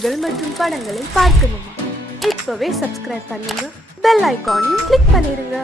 பாடல்கள் மற்றும் படங்களை பார்க்கணுமா? இப்பவே சப்ஸ்கிரைப் பண்ணுங்க, பெல் ஐகானையும் கிளிக் பண்ணிருங்க.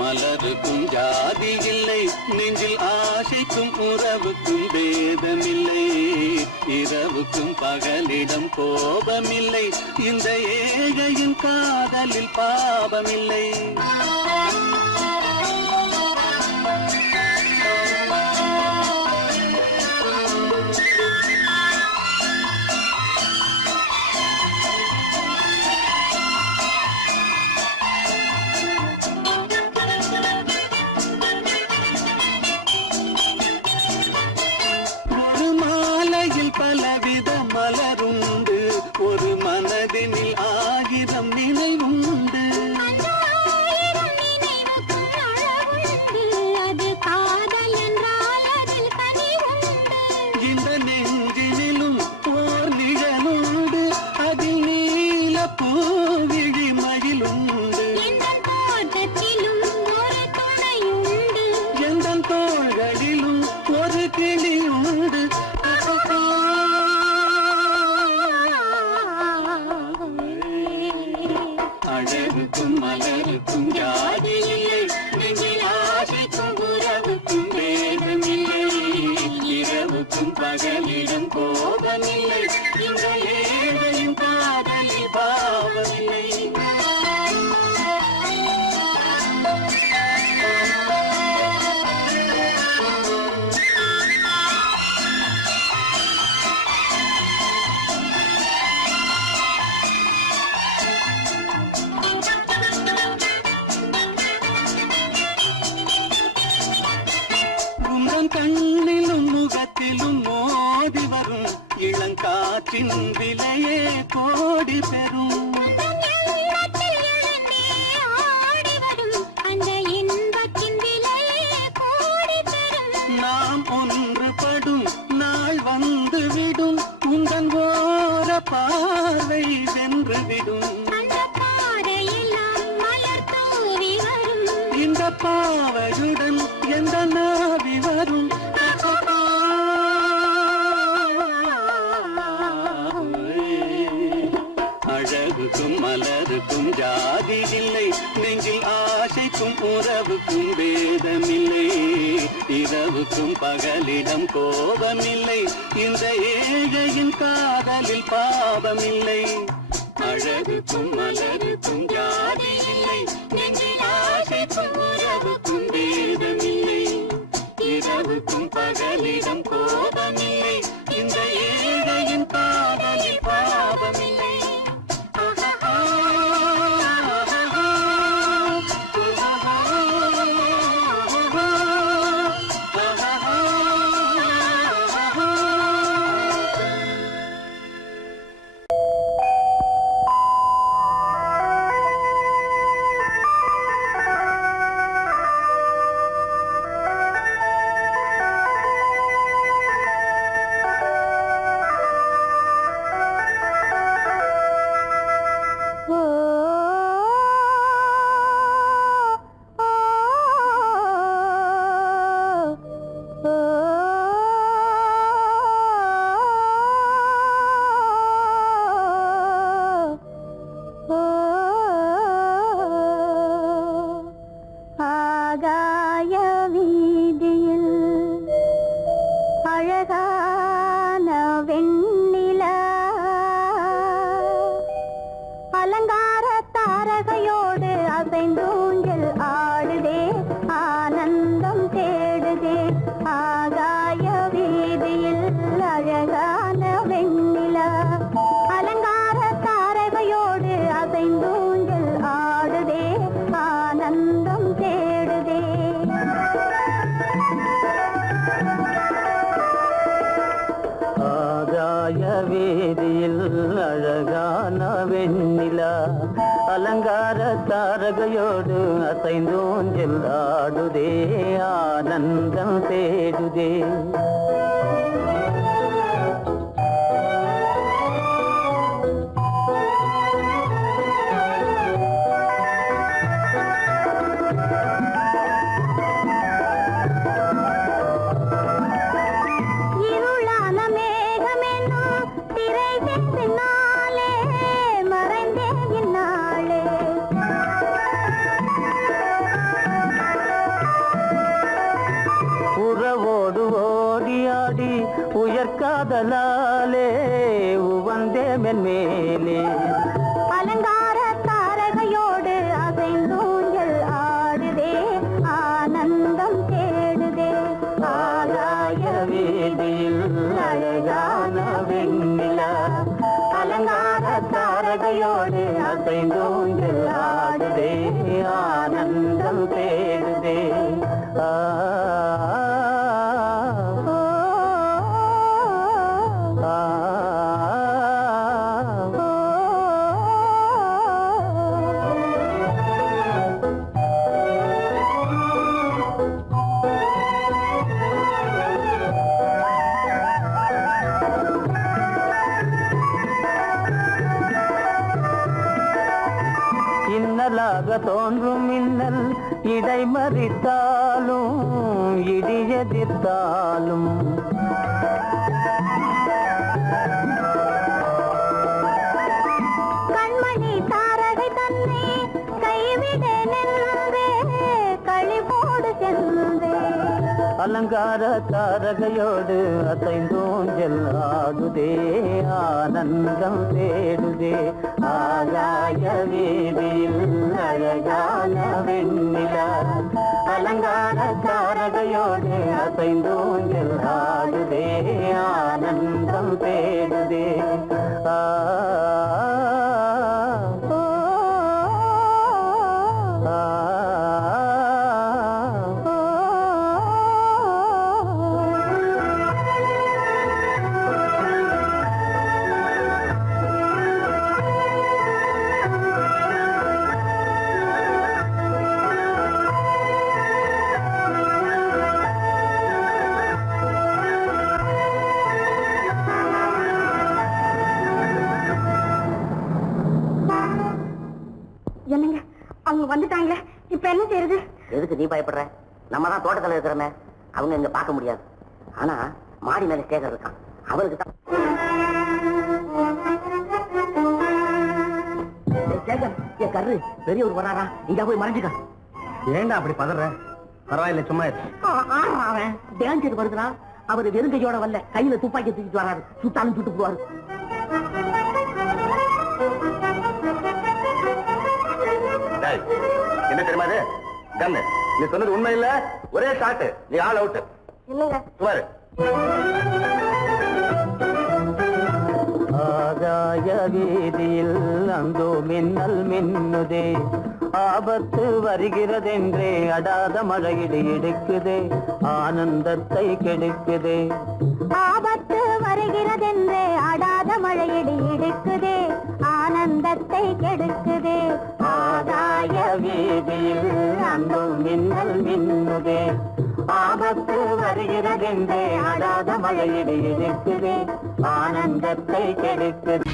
மலருக்கும் ஜாதி இல்லை, நெஞ்சில் ஆசைக்கும் உறவுக்கும் பேதமில்லை. இரவுக்கும் பகலிடம் கோபமில்லை, இந்த ஏழையின் காதலில் பாவமில்லை. பலவித மலருண்டு, ஒரு மனதினில் 1000 நினைவுண்டு. இந்த நெஞ்சினிலும் ஓர் நிழலுண்டு, அதில் நீல பூவிழி மகிழுண்டு. எந்த தோள்களிலும் ஒரு கிளியுண்டு. அழகுக்கும் மலருக்கும் ஜாதி இல்லை, நெஞ்சில் ஆசைக்கும் உறவுக்கும் பேதமில்லை. இரவுக்கும் பகலிடம் கோபமில்லை, இந்த ஏழையின் காதலில் பாவமில்லை. கண்ணிலும் முகத்திலும் மோதி வரும் இளங்காற்றின் விலையே கோடி பெறும். நாம் ஒன்றுபடும் நாள் வந்துவிடும், உங்கள் ஓர பார்வை சென்றுவிடும். இந்த பாவையுடன் எந்த நாவி வரும். அழகுக்கும் மலருக்கும் ஜாதி இல்லை, நெஞ்சில் ஆசைக்கும் உறவுக்கும் பேதமில்லை. இரவுக்கும் பகலிடம் கோபமில்லை, இந்த ஏழையின் காதலில் பாவமில்லை. அழகுக்கும் மலருக்கும் ஜாதி இல்லை, நெஞ்சில் ஆசைக்கும் உறவுக்கும் பேதமில்லை. இரவுக்கும் பகலிடம் கோபமில்லை, இந்த ஏழையின் காதலில் பாவமில்லை. வீதியில் அழகான வெண்ணிலா அலங்கார தாரகையோடு அசைந்தோஞ்சல் ஆடுதே ஆனந்தம் தேடுதே. உறவோடு ஓடியாடி உயர்காதலாலே உவந்தே மென்மேலே அலங்கார தாரகையோடு அசைந்தூஞ்சல் ஆடுதே ஆனந்தம் தேடுதே. ஆகாய வீதியில் அழகான வெண்ணிலா அலங்கார தாரகையோடு அசைந்தூஞ்சல் ஆடுதே ஆனந்தம் தேடுதே. இன்னலாக தோன்றும் மின்னல் இடைமறித்தாலும் இடியெதிர்த்தாலும் கண்மணி தாரகை தன்னை கைவிட நின்றே களிபோடு சென்றே. அலங்கார தாரகையோடு அசைந்தோஞ்சல் ஆடுதே ஆனந்தம் தேடுதே. ஆகாய வீதியில் அழகான வெண்ணிலா அலங்கார தாரகையோடு அசைந்தோஞ்சல் ஆடுதே ஆனந்தம் தேடுதே. என்னங்க அவங்க வந்துட்டாங்களே, இப்ப என்ன செய்யறது? எதுக்கு நீ பயப்படுற? நம்ம தான் தோட்டத்தில் இருக்கிறோமே, அவங்க இங்க பார்க்க முடியாது. ஆனா மாடி மேல சேகர் இருக்கான், அவருக்கு தான். சேகர், என் கரு பெரியவர் வராரா, இங்க போய் மறைஞ்சுக்க. ஏண்டா அப்படி பதற? பரவாயில்ல, சும்மா அவன் டேஞ்சர் வருதுனா, அவர் வெறுங்கையோட வரல, கையில துப்பாக்கி தூக்கிட்டு வராரு, சுட்டாலும் சுட்டு போவாரு. என்ன தெரியுமா இது? கண்ணு, நீ சொன்னது உண்மை இல்ல, ஒரே ஷாட், நீ ஆல் அவுட். இல்லங்க சுமாரு. ஆகாய வீதியில் அந்தோ மின்னல் மின்னுதே, ஆபத்து வருகிறதென்றே அடாத மழையிடு எடுக்குதே, ஆனந்தத்தை கெடுக்குதே. ஆபத்து வருகிறதென்றே அடாத மழையிடி இடுக்குதே, ஆனந்தத்தை கெடுக்குதே. ஆகாய வீதியில் அந்தோ மின்னல் மின்னுதே, ஆபத்து வருகிறதென்றே அடாத மழையிடு எடுக்குதே, ஆனந்தத்தை கெடுக்குதே.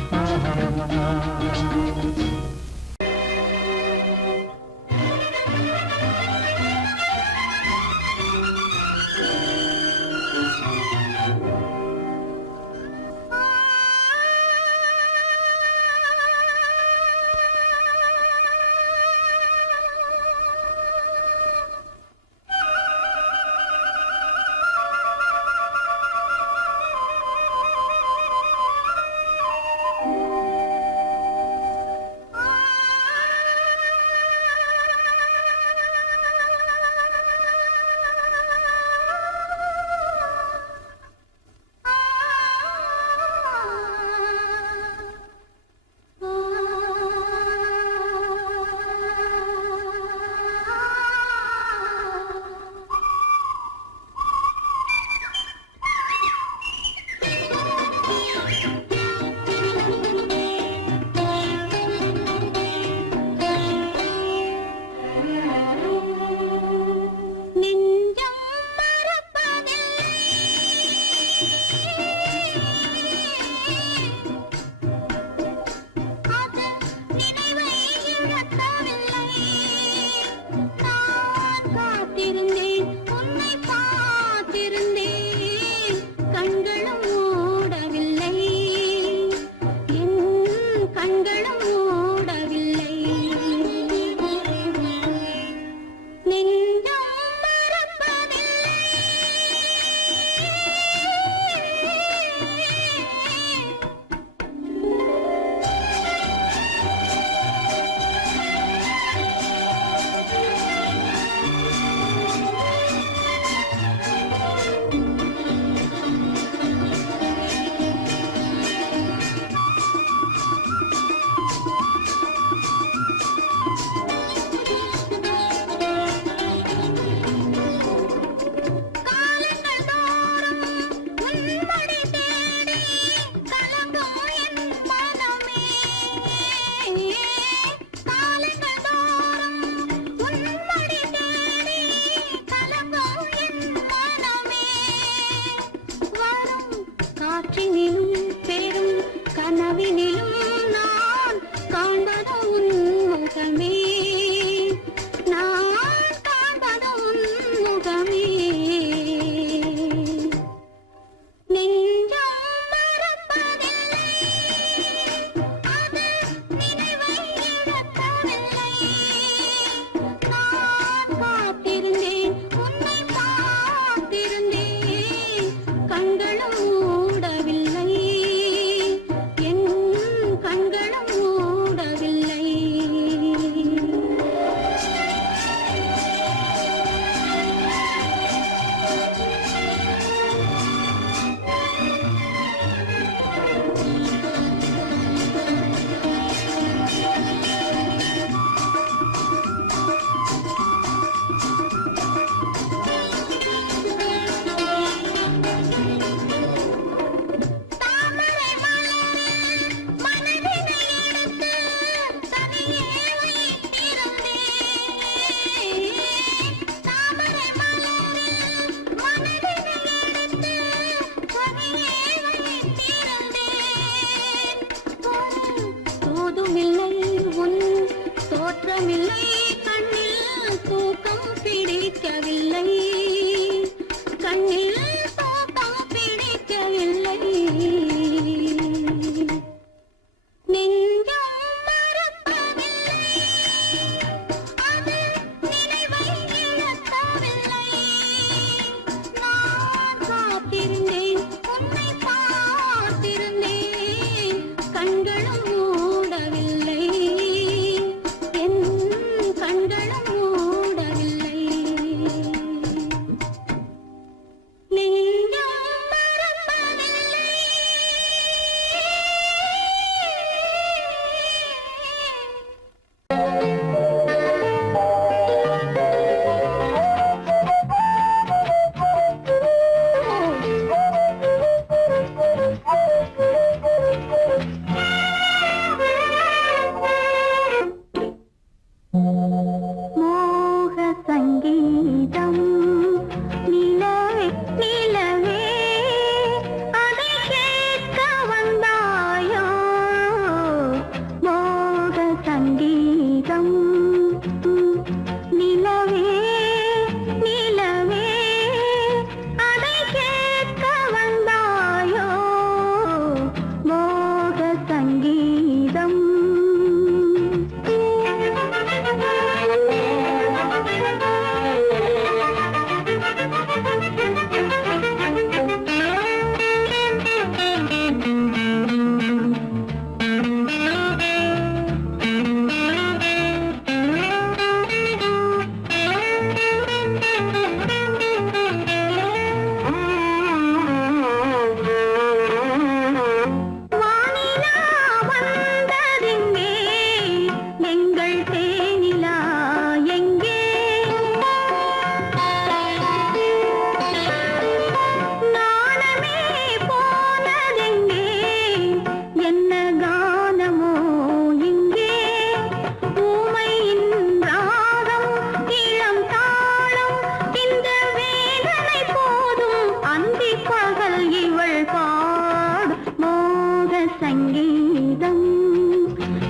சங்கீதம்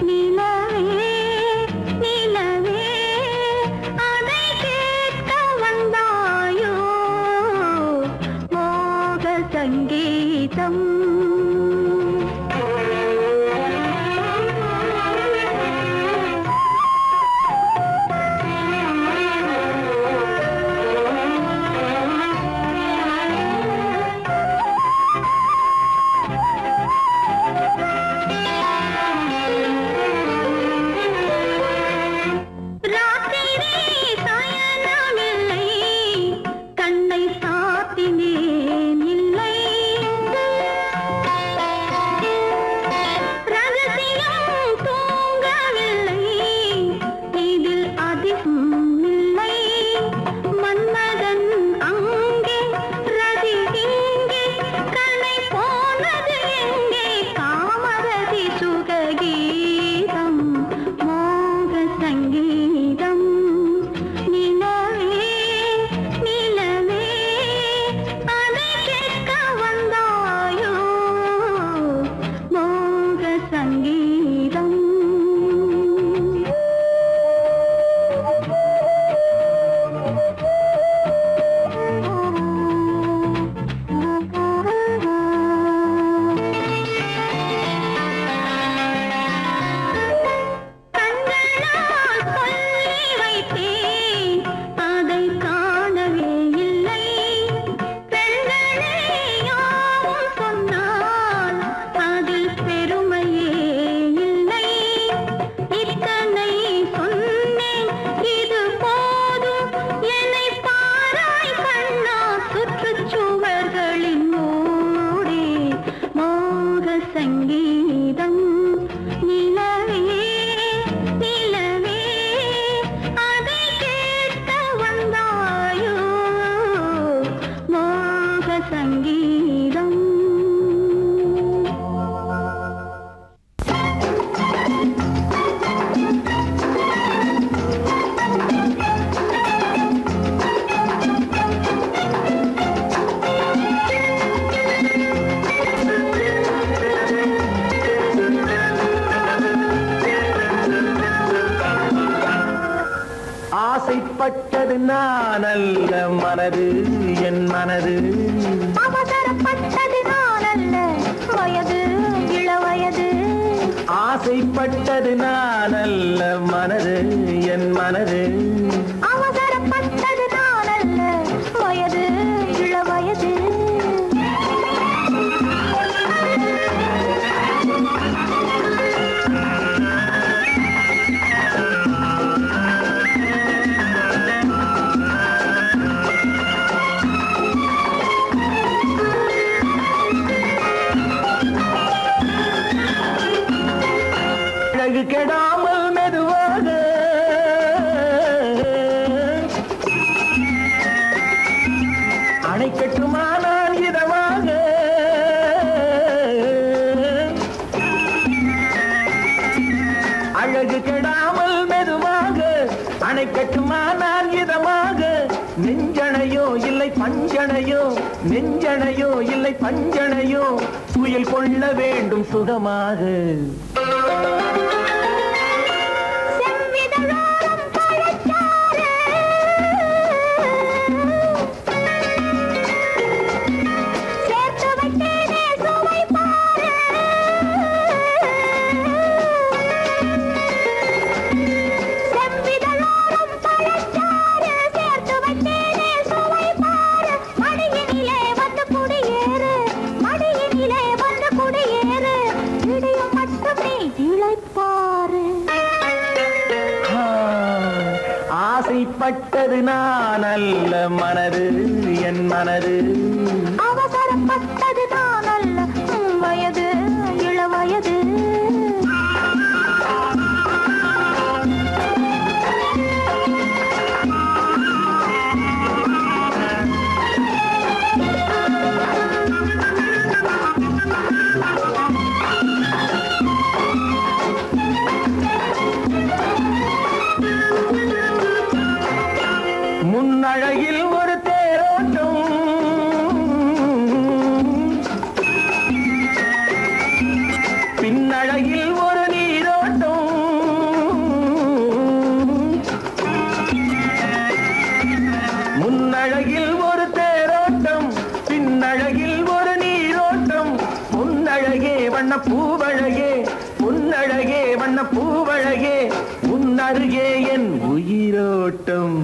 நிலவே நிலவே அதை கேட்க வந்தாயோ மோக சங்கீதம் ஆசைப்பட்டது நான் அல்ல மனது என் மனது அவசரப்பட்டது நான் அல்ல வயது இளவயது ஆசைப்பட்டது நான் அல்ல மனது என் மனது அவசரப்பட்டது நான் அல்ல வயது இளவயது கெடாமல் மெதுவாக அணை கட்டுமா நான் இதமாக அழகு கெடாமல் மெதுவாக அணை கட்டுமா நான் இதமாக நெஞ்சணையோ இல்லை பஞ்சணையோ நெஞ்சணையோ இல்லை பஞ்சணையோ துயில் கொள்ள வேண்டும் சுகமாக ஆசைப்பட்டது நான் அல்ல மனது என் மனது அவசரப்பட்டது நான் அல்ல வயது இளவயது முன்னழகில் ஒரு தேரோட்டம் முன்னழகில் ஒரு நீரோட்டம் முன்னழகில் ஒரு தேரோட்டம் பின்னழகில் ஒரு நீரோட்டம் முன்னழகே வண்ண பூவழகே முன்னழகே வண்ண பூவழகே முன்னருகே என் உயிரோட்டம்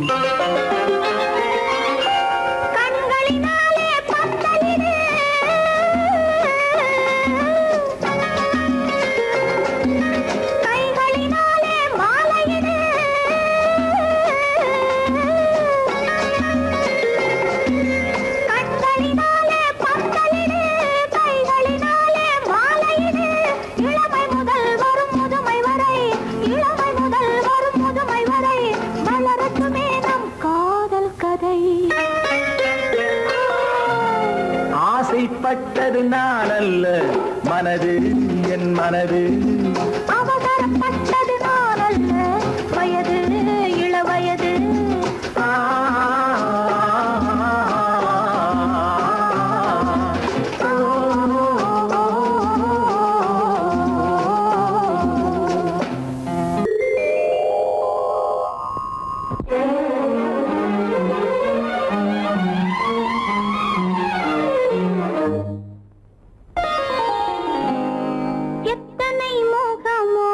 ஆசைப்பட்டது நான் அல்ல மனது என் மனது அவசரப்பட்டது நான் அல்ல வயது இளவயது எத்தனை முகமோ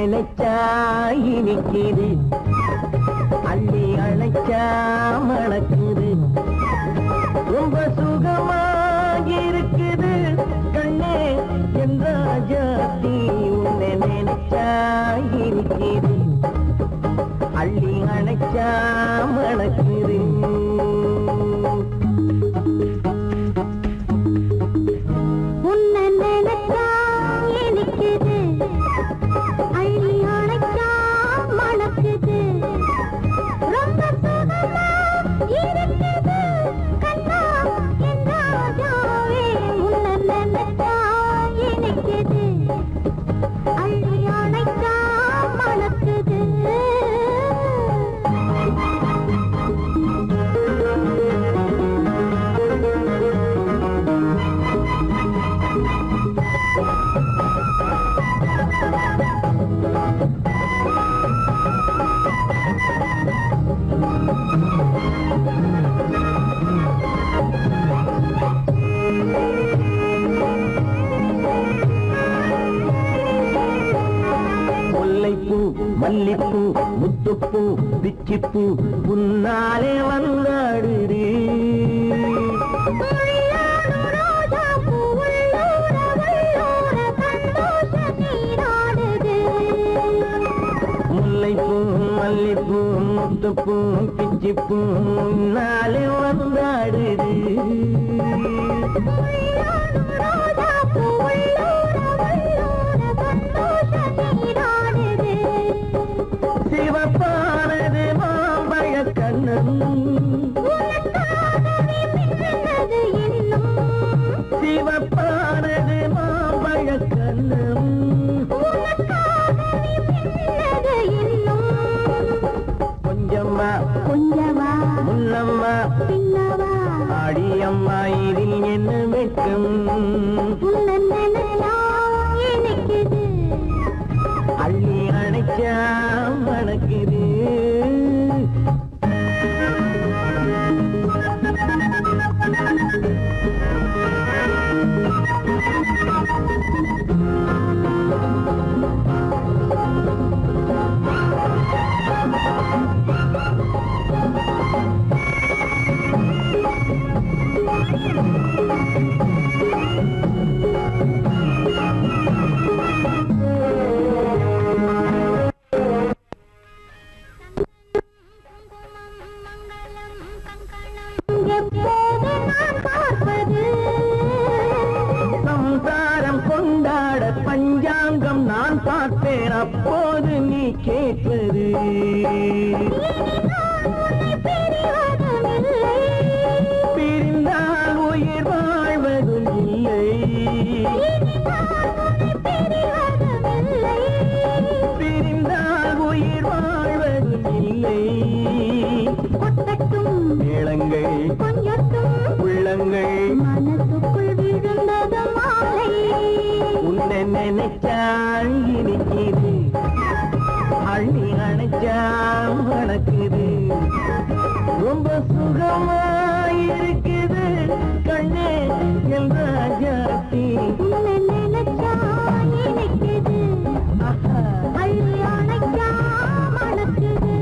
நினைச்சா இனிக்குது அள்ளி அழைச்சா மணக்குது ரொம்ப சுகமாயிருக்குது கண்ணே என் ராஜாத்தி உன்னை நினைச்சா இனிக்குது அள்ளி அணைச்சா மணக்குது உன்னை நினைச்சா இனிக்குது அள்ளி அணைச்சா மணக்குது ரொம்ப சுகமா இருக்குது கண்ணா என் ராஜாவே உன்னை நினைச்சா இனிக்குது அள்ளி அணைச்சா மணக்குது முல்லைப்பூ மல்லிப்பூ முத்துப்பூ பிச்சிப்பூ உன்னாலே வந்தாடுது முல்லைப்பூ மல்லிப்பூ முத்துப்பூ பிச்சிப்பூ உன்னாலே வந்தாடுது சிவப்பானது மாம்பழ கண்ணம் சிவப்பானது மாம்பழ கண்ணம் கொஞ்சம்மா கொஞ்சமா முன்னம்மா பின்னவா ஆடியம்மா இதில் என்ன வெட்கம் உன்னை நினைச்சா இனிக்குது அள்ளி அணைச்சா மணக்குது எப்போது நான் பார்ப்பது சம்சாரம் கொண்டாட பஞ்சாங்கம் நான் பார்ப்பேன் அப்போது நீ கேட்பது பிரிந்தால் உயிர் வாழ்வதும் இல்லை பிரிந்தால் உயிர் வாழ்வதும் இல்லை கொட்டட்டும் மேளங்கள் கொஞ்சட்டும் உள்ளங்கள் மனசுக்குள் விழுந்தது மாலை உன்னை நினைச்சால் இனிக்குது அள்ளி அணைச்சா மணக்குது ரொம்ப சுகமாயிருக்குது கண்ணே என் ராஜாத்தி உன்னை நினைச்சா இனிக்குது ஆஹா. அள்ளி அணைச்சா மணக்குது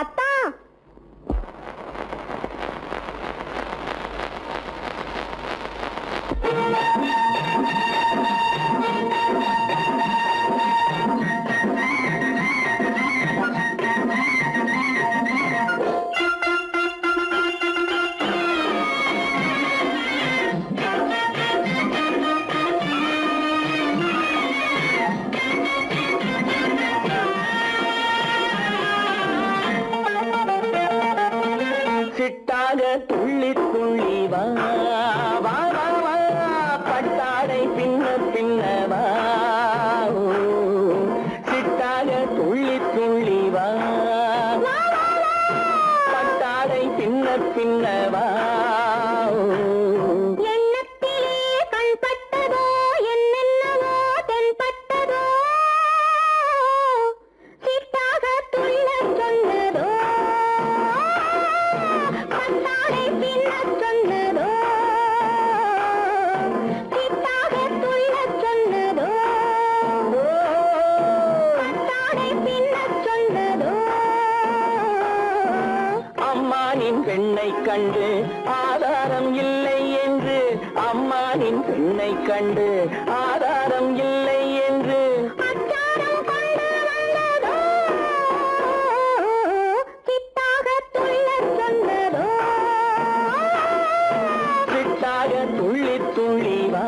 அத்தா சிட்டாக துள்ளி துள்ளி வா வா வா வா பட்டாடை பின்ன பின்ன வா ஓ, சிட்டாக துள்ளி துள்ளி வா பட்டாடை பின்ன பின்ன வா ஓ. எண்ணத்திலே கண்பட்டதோ என்னென்னவோ தென்பட்டதோ சிட்டாக துள்ளச் சொன்னதோ பட்டாடை பின்னச் சொன்னதோ பெண்ணை கண்டு ஆதாரம் இல்லை என்று, அம்மானின் பெண்ணை கண்டு ஆதாரம் இல்லை என்று அச்சாரம் கொண்டு வந்ததோ சித்தாக துள்ளச் சொன்னதோ சிட்டாக துள்ளி துள்ளி வா.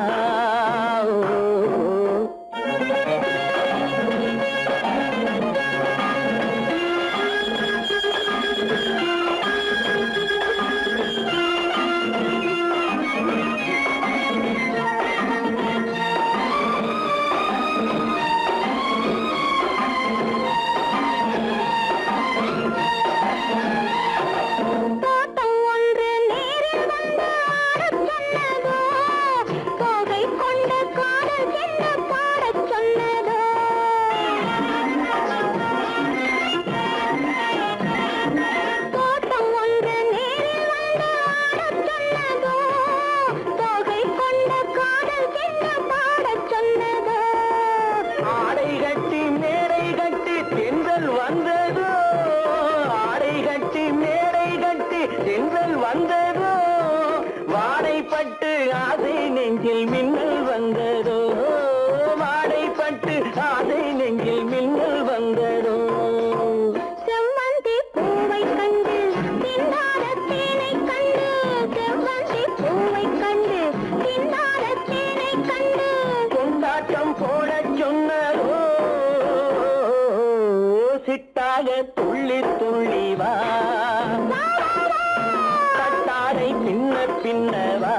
தோட்டம் ஒன்று நேரில் வந்து ஆடச் சொன்னதோ தோகை கொண்ட காதல் என்ன பாடச் சொன்னதோ தோட்டம் ஒன்று நேரில் வந்து ஆடச் சொன்னதோ தோகை கொண்ட காதல் என்ன பாடச் சொன்னதோ ஆடை கட்டி மேடை கட்டி தென்றல் வந்ததோ, ஆடை கட்டி மேடை கட்டி தென்றல் வந்ததோ, வாடைப்பட்டு ஆசை நெஞ்சில் மின்னல் வந்ததோ, வாடைப்பட்டு ஆசை நெஞ்சில் மின்னல் வந்ததோ. செவ்வந்தி பூவை கண்டு திண்டாட தேனை கண்டு செவ்வந்தி பூவை கண்டு திண்டாட தேனை கண்டு கொண்டாட்டம் போடச் சொன்னதோ, சிட்டாக துள்ளி துள்ளி வா. கட்டாடை பின்ன பின்ன வா.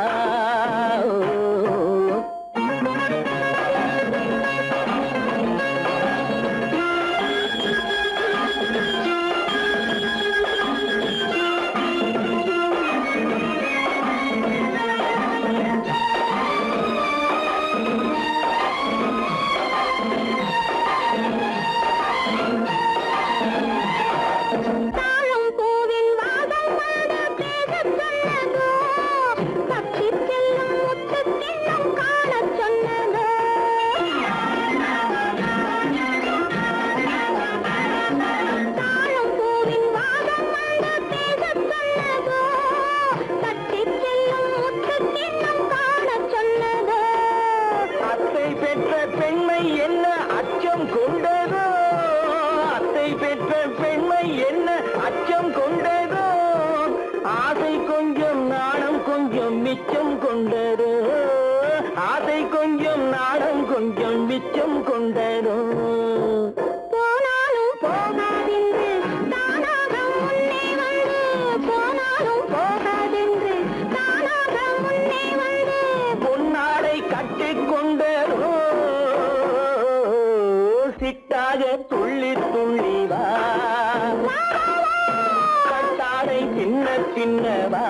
தாழம் பூவின் வாசம் வந்து பேசச் சொன்னதோ தப்பிச் செல்லும் முத்துக் கிண்ணம் காணச் சொன்னதோ தாழம் பூவின் வாசம் வந்து பேசச் சொன்னதோ தப்பிச் செல்லும் முத்துக் கிண்ணம் காணச் சொன்னதோ அத்தை பெற்ற பெண்மை என்ன அச்சம் கொண்டதோ, அத்தை பெற்ற பெண்மை என்ன அச்சம் கொண்டதோ, ஆசை கொஞ்சம் நாணம் கொஞ்சம் மிச்சம் கொண்டதோ, ஆசை கொஞ்சம் நாணம் கொஞ்சம் மிச்சம் கொண்டதோ. போனாலும் போகாதென்று தானாக முன்னே வந்து போனாலும் போகாதென்று தானாக முன்னே வந்து பொன்னாடை கட்டிக் கொண்டதோ, சிட்டாக துள்ளி துள்ளி வா. கட்டாடை பின்ன பின்ன வா.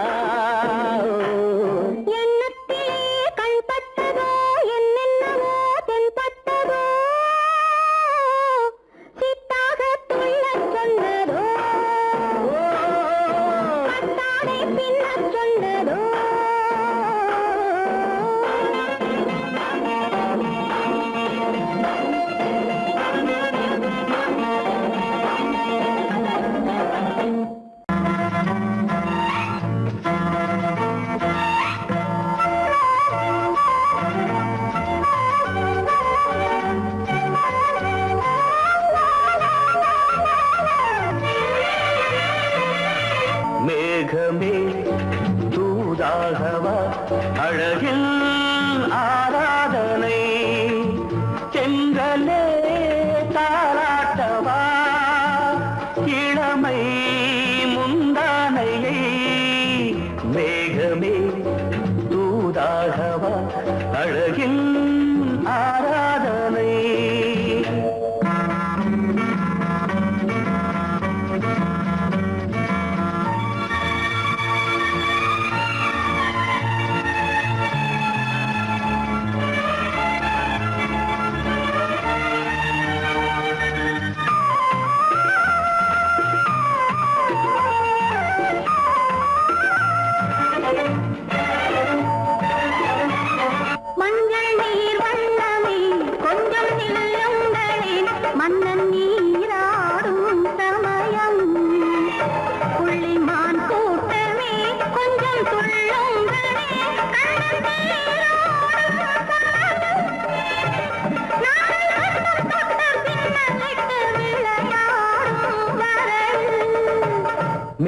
எண்ணத்திலே கண்பட்டதோ என்னென்னவோ தென்பட்டதோ சித்தாக துள்ளச் சொன்னதோ கட்டாடை பின்னச் சொன்னதோ மேகமே தூதாகவா அழகில் ஆராதனை, செங்கலே தாராட்டவா இளமை முந்தானையை, மேகமே தூதாகவா அழகில் ஆராதனை.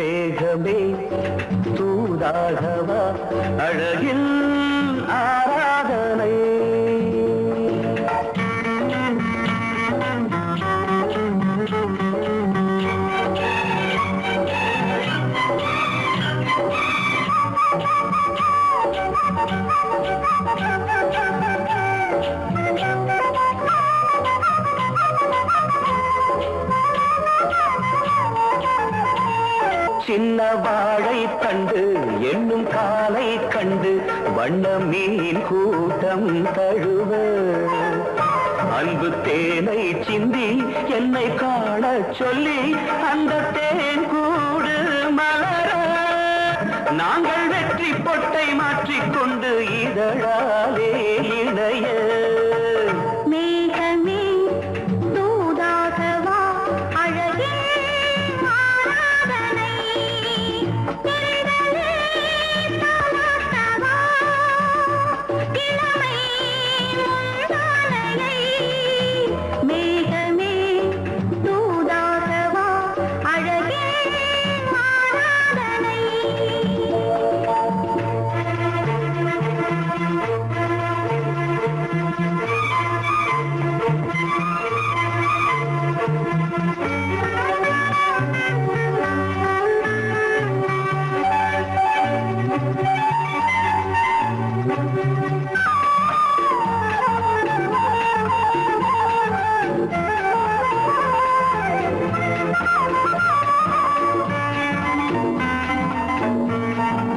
மேகமே தூதாகவா அழகில் ஆராதனை சின்ன வாழை கண்டு என்னும் காலை கண்டு வண்ண மீன் கூட்டம் தழுவ அன்பு தேனை சிந்தி என்னை காண சொல்லி அந்த தேன் கூடு மலர நாங்கள் வெற்றி பொட்டை மாற்றிக்கொண்டு இதழாலே இணைய மேகமே தூதாகவா அழகே ஆராதனை திரளே தாலாட்டவா இளமை முந்தானையை மேகமே தூதாகவா அழகே ஆராதனை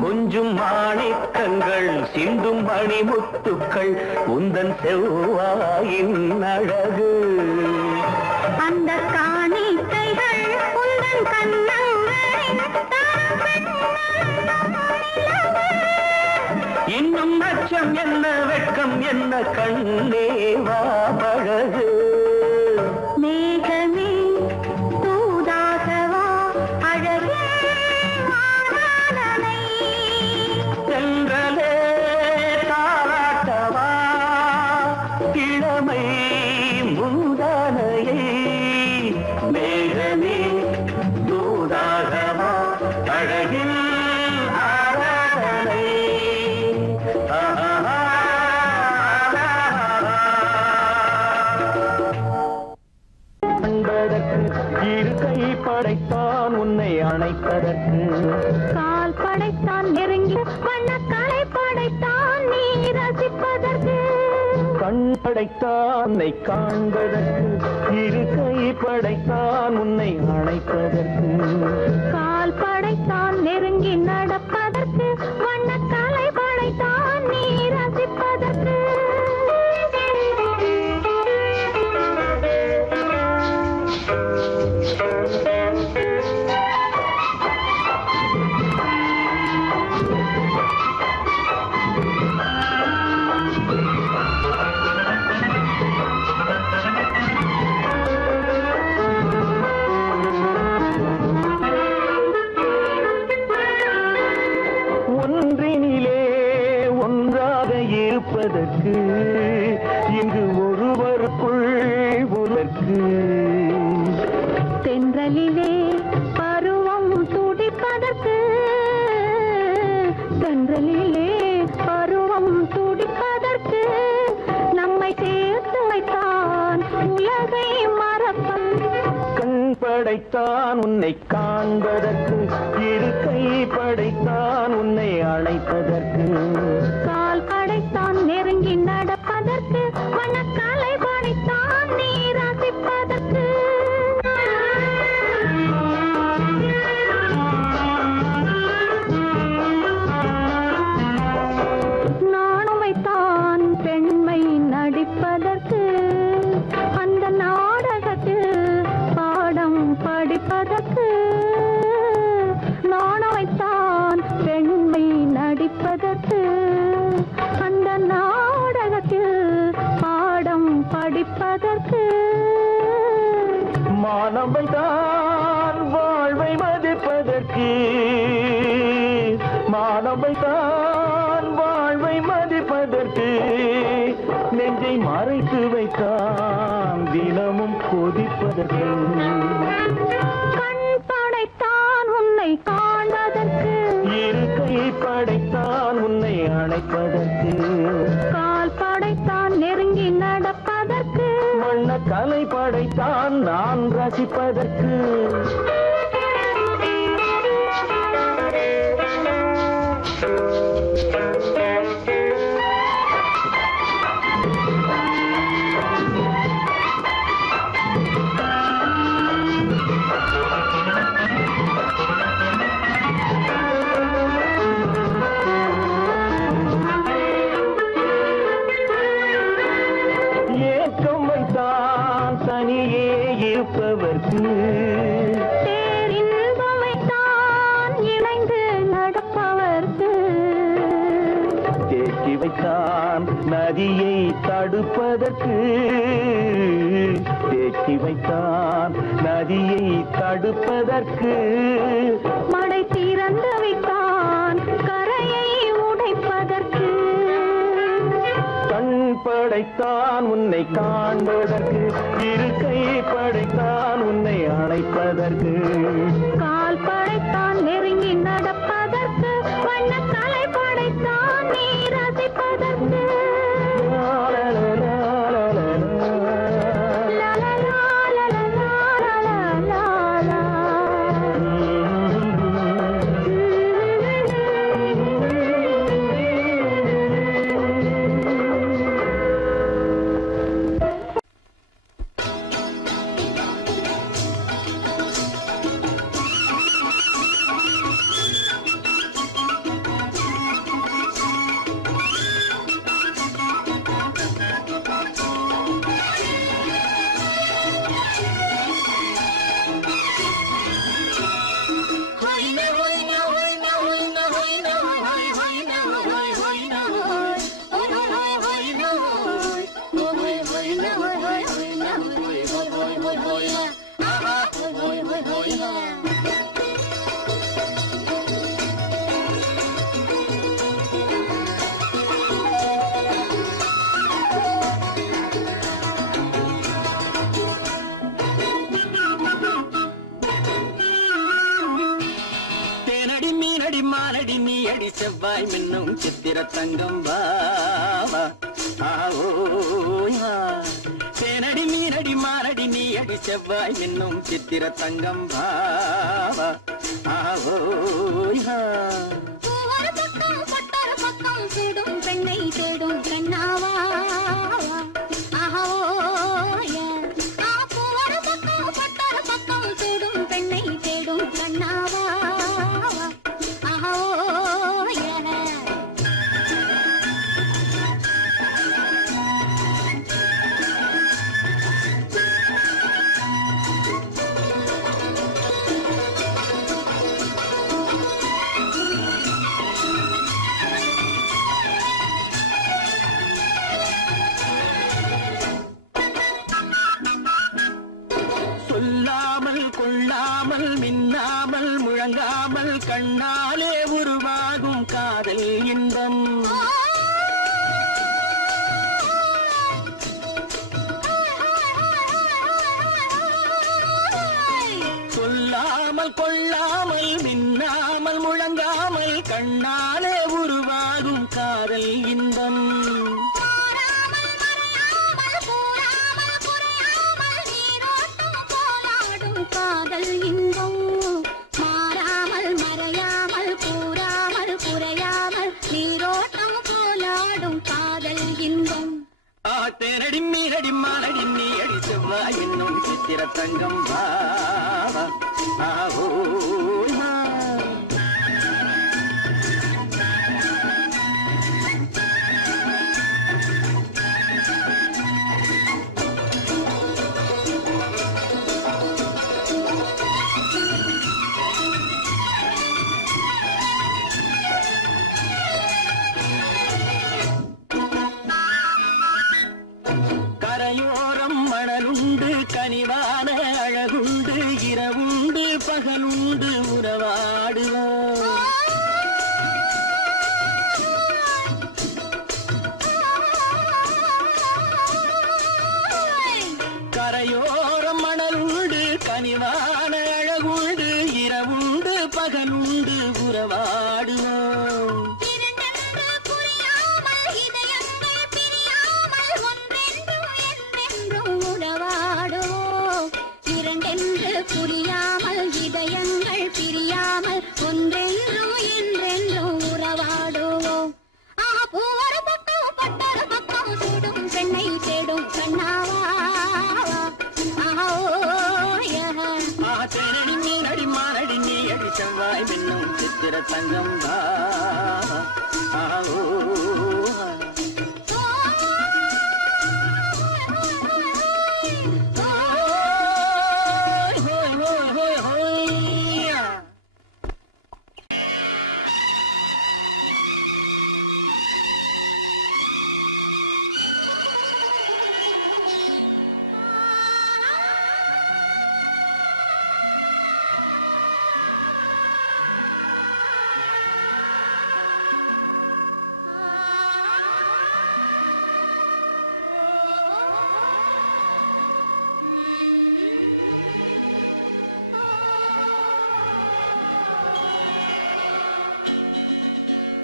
கொஞ்சும் மாணிக்கங்கள் சிந்தும் மணிமுத்துக்கள் உந்தன் செவ்வாயின் அழகு அந்த காணிக்கைகள் உந்தன் கண்ணங்களின் இன்னும் அச்சம் என்ன வெட்கம் என்ன கண்ணேவா பழகு மேகமே தூதாகவா அழகே ஆராதனை சென்றலே தாராட்டவா இளமை முந்தானையை மேகமே தூதாகவா அழகில் ஆராதனை இரு கை படைத்தான் உன்னை அணைப்பதற்கு கால் படைத்தான் நெருங்கி வண்ணக்கலை படைத்தான் நீ ரசிப்பதற்கு கண் படைத்தான் உன்னை காண்பதற்கு இரு கை படைத்தான் உன்னை அணைப்பதற்கு கால் படைத்தான் நெருங்கி நடப்பதற்கு வண்ணக்கலை படைத்தான் நீ ரசிப்பதற்கு ஒன்றினிலே ஒன்றாக இருப்பதற்கு இங்கு ஒருவருக்குள் உலர்க்கு தென்றலிலே பருவம் துடிப்பதற்கு தென்றலிலே பருவம் துடிப்பதற்கு நம்மை சேர்த்து வைத்தான் உலகை மறப்பன் கண் படைத்தான் உன்னை காண்பதற்கு இரு கை படைத்தான் உன்னை அழைப்பதற்கு கால் படைத்தான் நெருங்கி நடப்பதற்கு வண்ணக்கலை படைத்தான் நீ ரசிப்பதற்கு நாணமைத்தான் பெண்மை நடிப்பதற்கு அந்த நாடகத்தில் பாடம் படிப்பதற்கு நாணமைத்தான் பெண்மை நடிப்பதற்கு அந்த நாடகத்தில் பாடம் படிப்பதற்கு மானவைதான் வாழ்வை மதிப்பதற்கு மானவைதான் வாழ்வை மதிப்பதற்கு நெஞ்சை மறைத்து வைத்தான் தினமும் கொதிப்பதற்கு கண் படைத்தான் உன்னை படைத்தான் நான் ரசிப்பதற்கு. ஏக்கம் வைத்தான் தனியே இருப்பவர்க்கு. பேரின்பமைத்தான் இணைந்து நடப்பவர்க்கு. தேக்கி வைத்தான் நதியை தடுப்பதற்கு. தேக்கி வைத்தான் நதியை தடுப்பதற்கு. மடை திறந்து வைத்தான் கரையை உடைப்பதற்கு. கண் படைத்தான் உன்னை காண்பதற்கு. இரு கை படைத்தான் உன்னை அணைப்பதற்கு. கால் படைத்தான் நெருங்கி நடப்பதற்கு. வண்ணக்கலை படைத்தான் நீ ரசிப்பதற்கு. மானடி நீ அடி செவ்வாய் மின்னும் சித்திர தங்கம் வாவா. தேனடி மீனடி மானடி நீ அடி செவ்வாய் மின்னும் சித்திர தங்கம் வாவா. பக்கம் தேடும் பெண்ணை தேடும் கண்ணாவா. பக்கம் தேடும் பெண்ணை தேடும் கண்ணாவா. சொல்லாமல் கொள்ளாமல் மின்னாமல் முழங்காமல் கண்ணாலே உருவாகும் காதல் இன்பம். சொல்லாமல் கொள்ளாமல் மின்னாமல் முழங்காமல் கண்ணாலே உருவாகும் காதல் இன்பம். காதல் இன்பம் மாறாமல் மறையாமல் கூறாமல் குறையாமல் நீரோட்டம் போலாடும் காதல் இன்பம். தேனடி மீனடி மானடி நீ அடி செவ்வாய் என்னும் சித்திர தங்கம் வாவா. கரையோரம் மணலுண்டு கனிவான அழகுண்டு இரவுண்டு பகலுண்டு உறவாடுவோம். கரையோரம் மணலுண்டு கனிவான அழகுண்டு இரவுண்டு பகலுண்டு உறவாடுவோம். உறவாடுவோம். செவ்வாய் மின்னும் சித்திர தங்கம் வா ஆவோ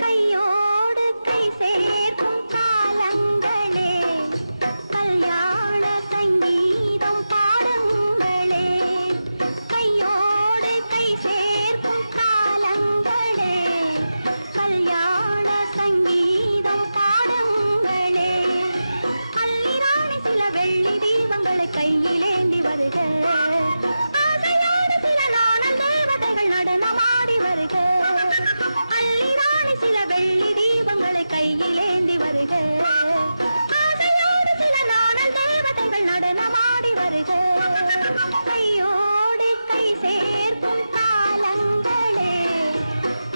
கையோடு கை சேர்க்கும் காலங்களே கல்யாண சங்கீதம் பாடுங்களே கையோடு கை சேர்க்கும் காலங்களே கல்யாண சங்கீதம் பாடுங்களே அள்ளிராணி சில வெள்ளி தீபங்களை கையிலேந்தி வருக ஆசையோடு சில நாணல் தேவதைகள் நடனமாடி வருக அள்ளிராணி சில வெள்ளி தீபங்களை கையிலேந்தி வருக ஆசையோடு சில நாணல் தேவதைகள் நடனமாடி வருக கையோடு கை சேர்க்கும் காலங்களே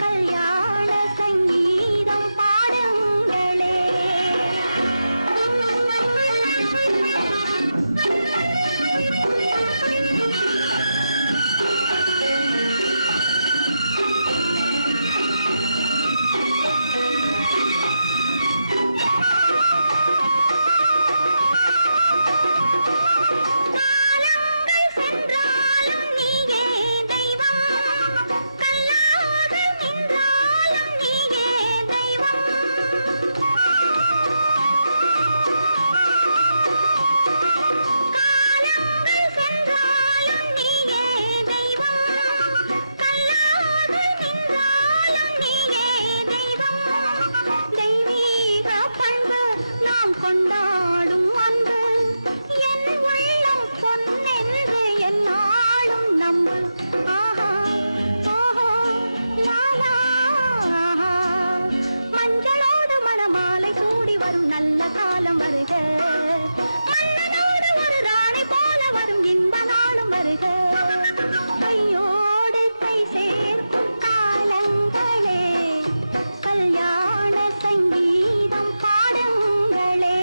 கல்யாண சங்கீதம் பாடுங்களே காலங்கள் சென்றாலும் நீயே தெய்வம் கல்லாக நின்றாலும் நீயே தெய்வம் காலங்கள் சென்றாலும் நீயே தெய்வம் கல்லாக நின்றாலும் நீயே தெய்வம் தெய்வீக பண்பு நாம் கொண்டாடும் அன்பு என் உள்ளம் பொன்னென்று என்னாலும் நம்பு ஆஹா ஓஹோ லாலா ஆஹா மஞ்சளோடு மணமாலை சூடி வரும் நல்ல காலம் வருக மன்னனோடு ஒரு ராணி போல வரும் இந்த நாளும் வருக கையோடு கை சேர்க்கும் காலங்களே கல்யாண சங்கீதம் பாடுங்களே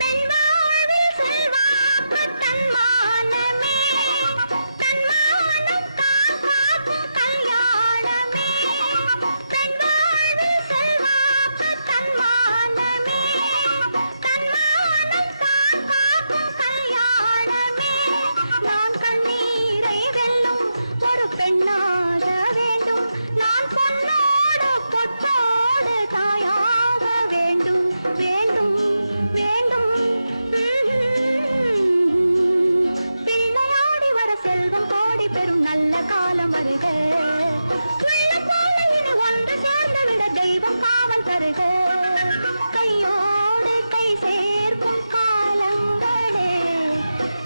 பெண்வாழ்வில் செல்வாக்கு தன்மானமே தன்மானம் தான் காக்கும் கல்யாணமே பெண்வாழ்வில் செல்வாக்கு தன்மானமே தன்மானம் தான் காக்கும் கல்யாணமே நான் கண்ணீரை வெல்லும் ஒரு பெண்ணாக வேண்டும் நான் பொன்னோடு பொட்டோடு தாயாக வேண்டும் வேண்டும் வேண்டும் பிள்ளையாடி வர செல்வம் கோடி பெறும் நல்ல காலம் வருக உள்ளம் போல இனி ஒன்று சேர்ந்து விட தெய்வம் காவல் தருக கையோடு கை சேர்க்கும் காலங்களே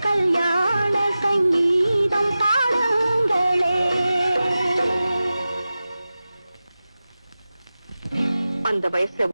கல்யாண சங்கீதம் பாடுங்களே அந்த வயசு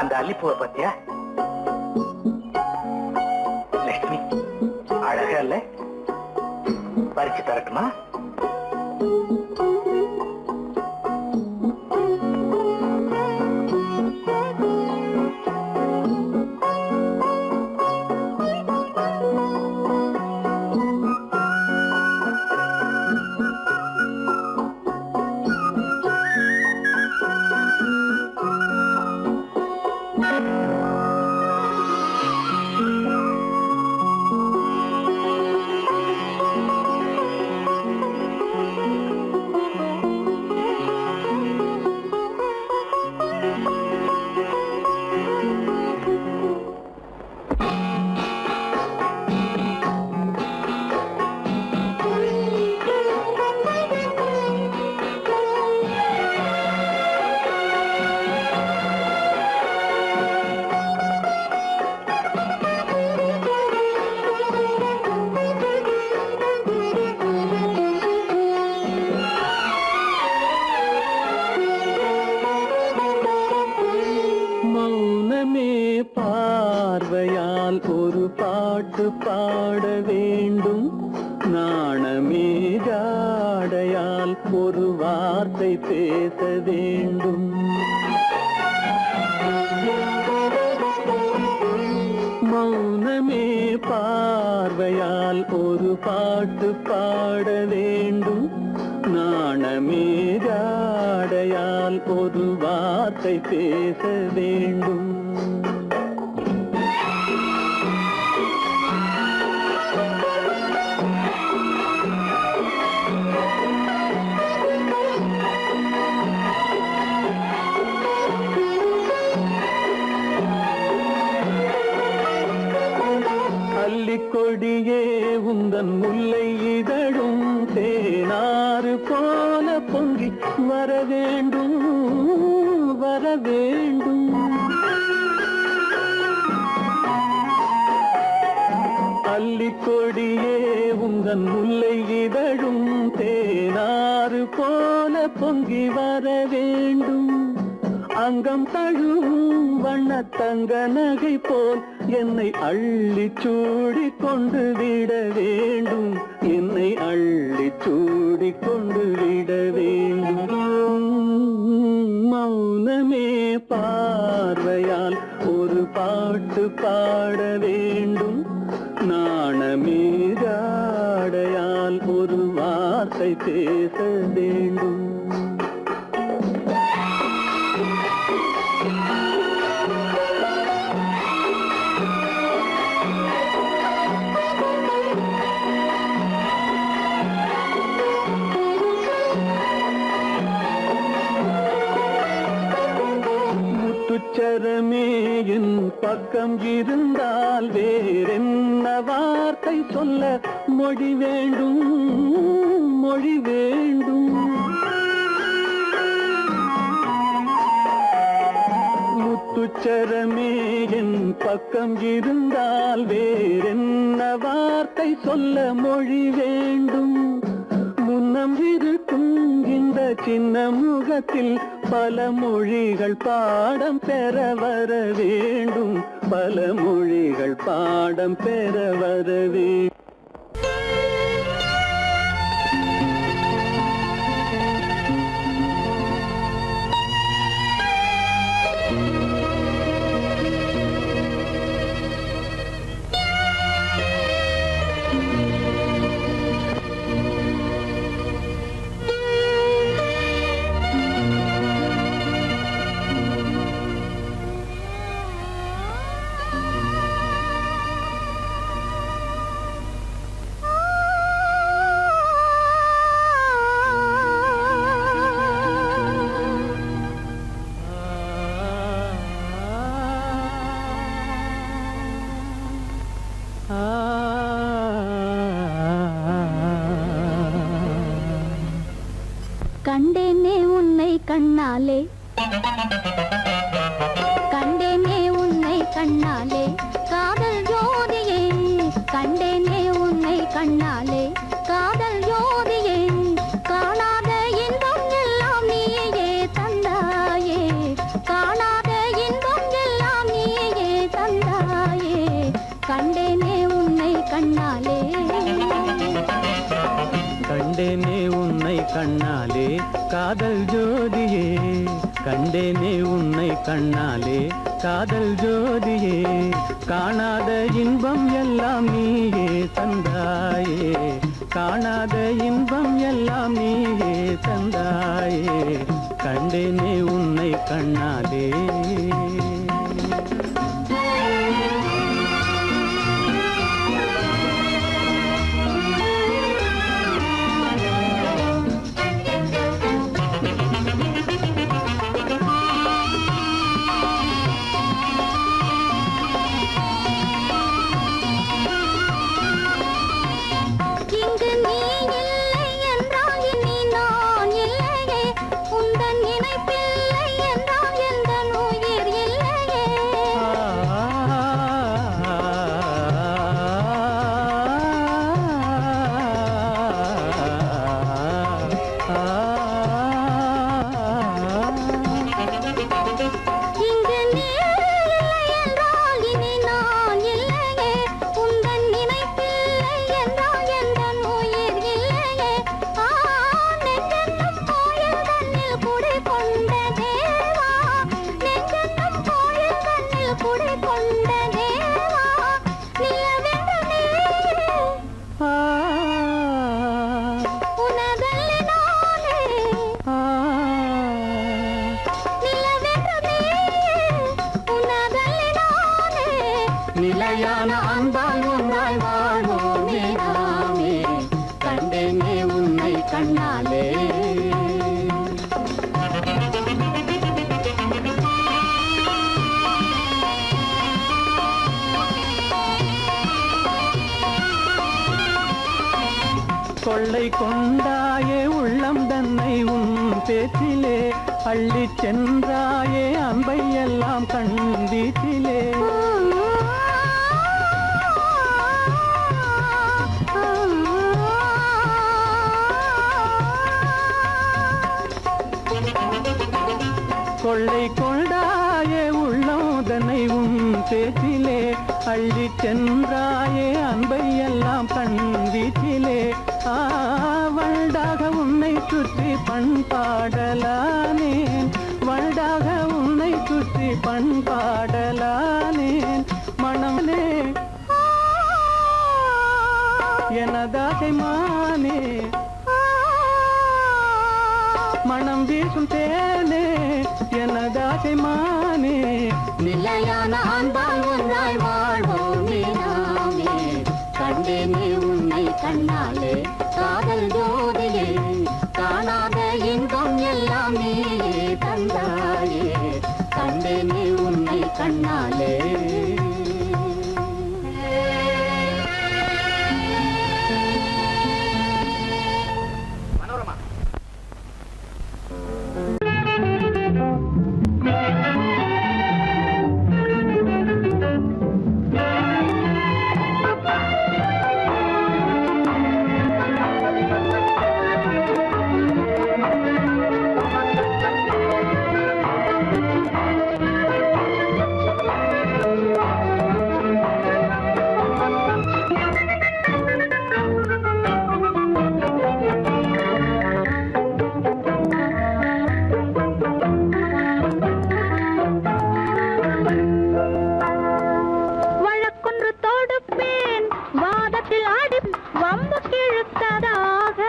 அந்த அல்லிப்பூவை பத்தியா லட்சுமி? அழகா இல்ல? பறிச்சு தரட்டுமா? பார்வையால் ஒரு பாட்டு பாட வேண்டும், நாணமே ஜாடையால் ஒரு வார்த்தை பேச வேண்டும். மௌனமே பார்வையால் ஒரு பாட்டு பாட வேண்டும், நாணமே ஜாடையால் ஒரு வார்த்தை பேச வேண்டும். கொடியே உந்தன் முல்லை இதழும் தேனாறு போல பொங்கி வர வேண்டும், வர வேண்டும். அல்லிக்கொடியே உந்தன் முல்லை இதழும் தேனாறு போல பொங்கி வர வேண்டும். அங்கம் தழுவும் வண்ணத்தங்க நகை போல் என்னை அள்ளி சூடி கொண்டு விட வேண்டும், என்னை அள்ளி சூடி கொண்டு விட வேண்டும். மௌனமே பார்வையால் ஒரு பாட்டு பாட வேண்டும், நாணமே ஜாடையால் ஒரு வார்த்தை பேச வேண்டும். முத்துச்சரமே என் பக்கம் இருந்தால் வேறென்ன வார்த்தை சொல்ல மொழி வேண்டும், மொழி வேண்டும். முத்துச்சரமே என் பக்கம் இருந்தால் வேறென்ன வார்த்தை சொல்ல மொழி வேண்டும். முன்னம் இருக்கும் இந்த சின்ன முகத்தில் பல மொழிகள் பாடம் பெற வர வேண்டும், பல மொழிகள் பாடம் பெற வர வேண்டும். கண்டேனே உன்னை கண்ணாலே கண்டேனே உன்னை கண்ணாலே காதல் ஜோதியே கண்டேனே உன்னை கண்ணாலே காதல் ஜோதியே காணாத இன்பம் எல்லாம் நீயே தந்தாயே காணாத இன்பம் எல்லாம் நீயே தந்தாயே கண்டேனே உன்னை கண்ணாலே கண்டேனே உன்னை கண்ணாலே காதல் ஜோதியே கண்டேனே உன்னை கண்ணாலே காதல் ஜோதியே காணாத இன்பம் எல்லாம் நீயே தந்தாயே காணாத இன்பம் எல்லாம் நீயே தந்தாயே கண்டேனே உன்னை கண்ணாலே இங்கு நீ இல்லை என்றால் இனி நான் இல்லையே உந்தன் நினைப்பில்லை என்றால் எந்த உயிர் இல்லையே இங்கு நீ இல்லை என்றால் இனி நான் இல்லையே உந்தன் நினைப்பில்லை என்றால் எந்த உயிர் இல்லையே நெஞ்சென்னும் கோயில் தன்னில் குடி கொண்ட தேவா நெஞ்சென்னும் கோயில் தன்னில் குடி கொண்ட தேவா நிலவென்று நீ உனதல்லி நானே நிலவென்று நீ உனதல்லி நானே நிலையான அன்பால் ஒன்றாய் வாழ்வோமே நாமே கண்டேனே உன்னை கண்ணாலே கொள்ளை கொண்டாயே உள்ளம் தன்னை உன் பேச்சிலே அள்ளிச் சென்றாயே அன்பை எல்லாம் கண் வீச்சிலே கொள்ளை கொண்டாயே உள்ளோதனை உன் பேச்சிலே அள்ளிச் சென்றாயே அன்பை எல்லாம் கண் வீச்சிலே வண்டாக உன்னை சுற்றி பண்பாடலானேன் வண்டாக உன்னை சுற்றி பண்பாடலானேன் மனமே எனதாசை மானே மனம் வீசும் தேனே எனதாசை மானே நிலையான அன்பால் ஒன்றாய் வாழ்வோமே நாமே கண்டேனே உன்னை கண்ணாலே காதல் ஜோதியே காணாத இன்பம் எல்லாம் நீயே தந்தாயே கண்டேனே உன்னை கண்ணாலே மனோரமா வழக்கொன்று தொடுப்பேன் வாதத்தில் ஆடி வம்பு கிழுத்ததாக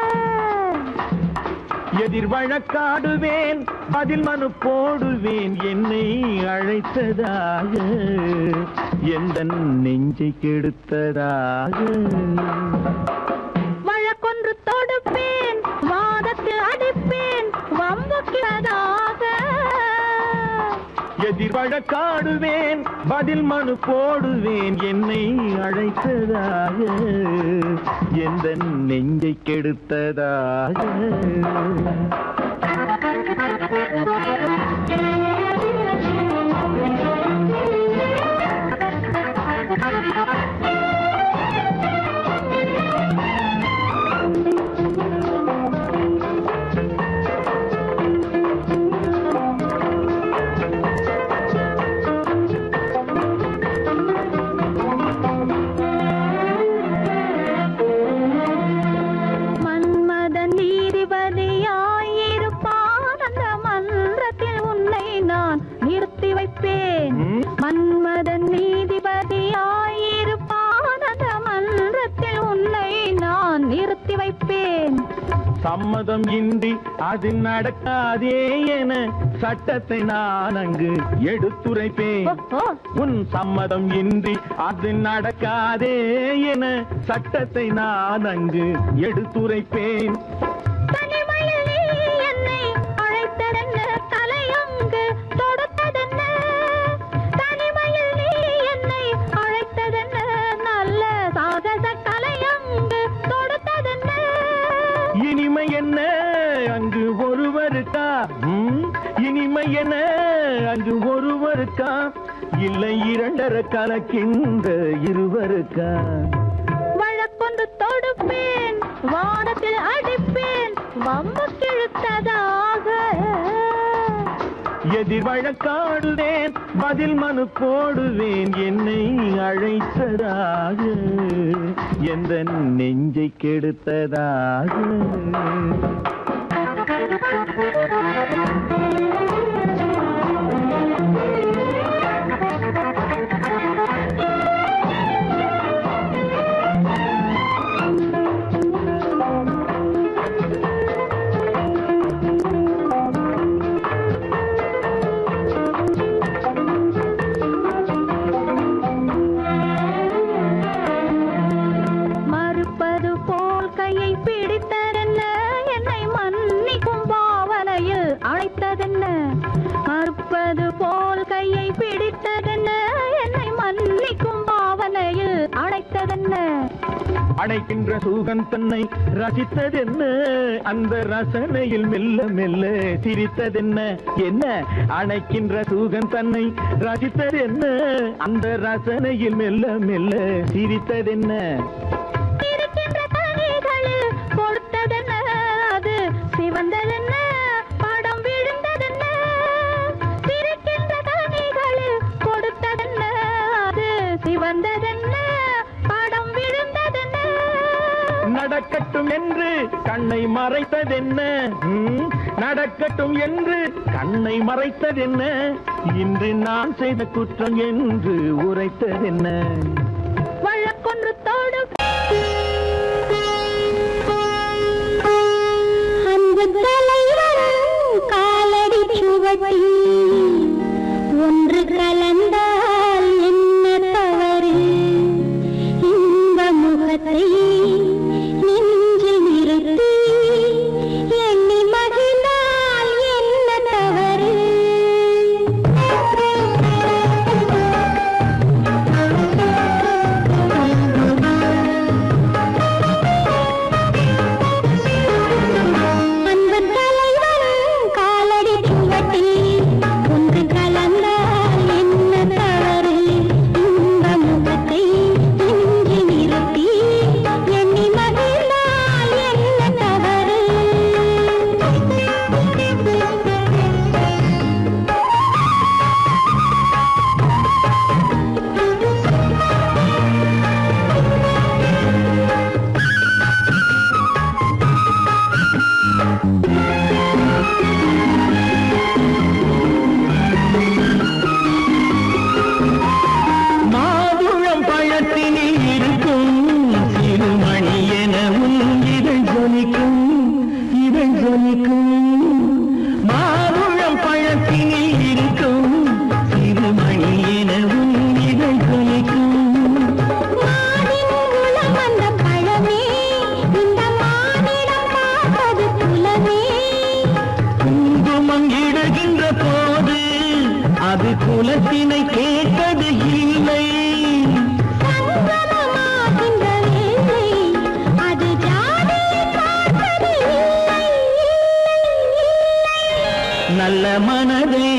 எதிர் வழக்காடுவேன் அதில் மனு போடுவேன் என்னை அழைத்ததாக எந்த நெஞ்சை கெடுத்ததாக வழக்கொன்று தொடுப்பேன் வாதத்தில் அடிப்பேன் வம்பு கிழதாக எதிர் வழக்காடுவேன் பதில் மனு போடுவேன் என்னை அழைத்ததாக எந்த நெஞ்சை கெடுத்ததாக சம்மதம் இன்றி அது நடக்காதே என சட்டத்தை நான் அங்கு எடுத்துரைப்பேன். உன் சம்மதம் இன்றி அது நடக்காதே என சட்டத்தை நான் அங்கு எடுத்துரைப்பேன். தனிமையில் நீ என்னை அழைத்ததென்ன, தலையங்கு தொடுத்ததென்ன? தனிமையில் நீ என்னை அழைத்ததென்ன, நல்ல சாகச தலையங்கு தொடுத்ததென்ன? இனிமை என்ன அங்கு ஒருவருக்கா? இனிமை என்ன அங்கு ஒருவருக்கா? இல்லை இரண்டரை கலக்கின்ற இருவருக்கா? வழக்கொன்று தொடுப்பேன், வானத்தில் அடிப்பேன், வம்பு கிழுத்ததாக. எதிர் வழக்காடுவேன், பதில் மனு போடுவேன், என்னை அழைத்ததாக, எந்த நெஞ்சை கெடுத்ததாக. மறுப்பது போல் கையை பிடித்ததென்ன, என்னை மன்னிக்கும் பாவனையில் அழைத்ததென்ன? மறுப்பது போல் கையை பிடித்ததென்ன, என்னை மன்னிக்கும் பாவனையில் அழைத்ததென்ன? அணைக்கின்ற சுகம் தன்னை ரசித்ததென்ன, அந்த ரசனையில் மெல்ல மெல்ல சிரித்ததென்ன? என்ன அணைக்கின்ற சுகம் தன்னை ரசித்ததென்ன, அந்த ரசனையில் மெல்ல மெல்ல சிரித்ததென்ன? இருக்கின்ற தனிகளில் கொடுத்ததென்ன, அது சிவந்ததென்ன, படம் விழுந்ததென்ன? இருக்கின்ற தனிகளில் கொடுத்ததென்ன, அது சிவந்ததென்ன, படம் விழுந்ததென்ன? நடக்கட்டும் என்று கண்ணை மறைத்ததென்ன? நடக்கட்டும் என்று கண்ணை மறைத்ததென்ன? இன்று நான் செய்த குற்றம் என்று உரைத்ததென்ன? வழக்கொன்று தொடு அன்பு தலைவன் காலடி சுவடி ஒன்று கலந்தால் என்ன தவறு? இந்த முகத்தை நெஞ்சில் நிறுத்தி எண்ணி மகிழ்ந்தால் என்ன தவறு? அன்பு தலைவன் காலடி சுவடி ஒன்று கலந்தால் என்ன தவறு? இந்த முகத்தை நெஞ்சில் நிறுத்தி எண்ணி மகிழ்ந்தால் என்ன தவறு? மாதுளம் பழத்தினில் இருக்கும் சிறுமணி எனவும் இதை ஜொலிக்கும், இதை ஜொலிக்கும். மாதுளம் பழத்தினில் இருக்கும் சிறுமணி எனவும் இதை ஜொலிக்கும். மானின் உளம் வந்த பழமே, இந்த மானிடம் பார்ப்பது குலமே. குங்குமம் இடுகின்ற போது அது குலத்தினை கேட்டது இல்லை. சங்கமமாகின்ற வேளை, அது ஜாதியை பார்ப்பது இல்லை. நல்ல மனதை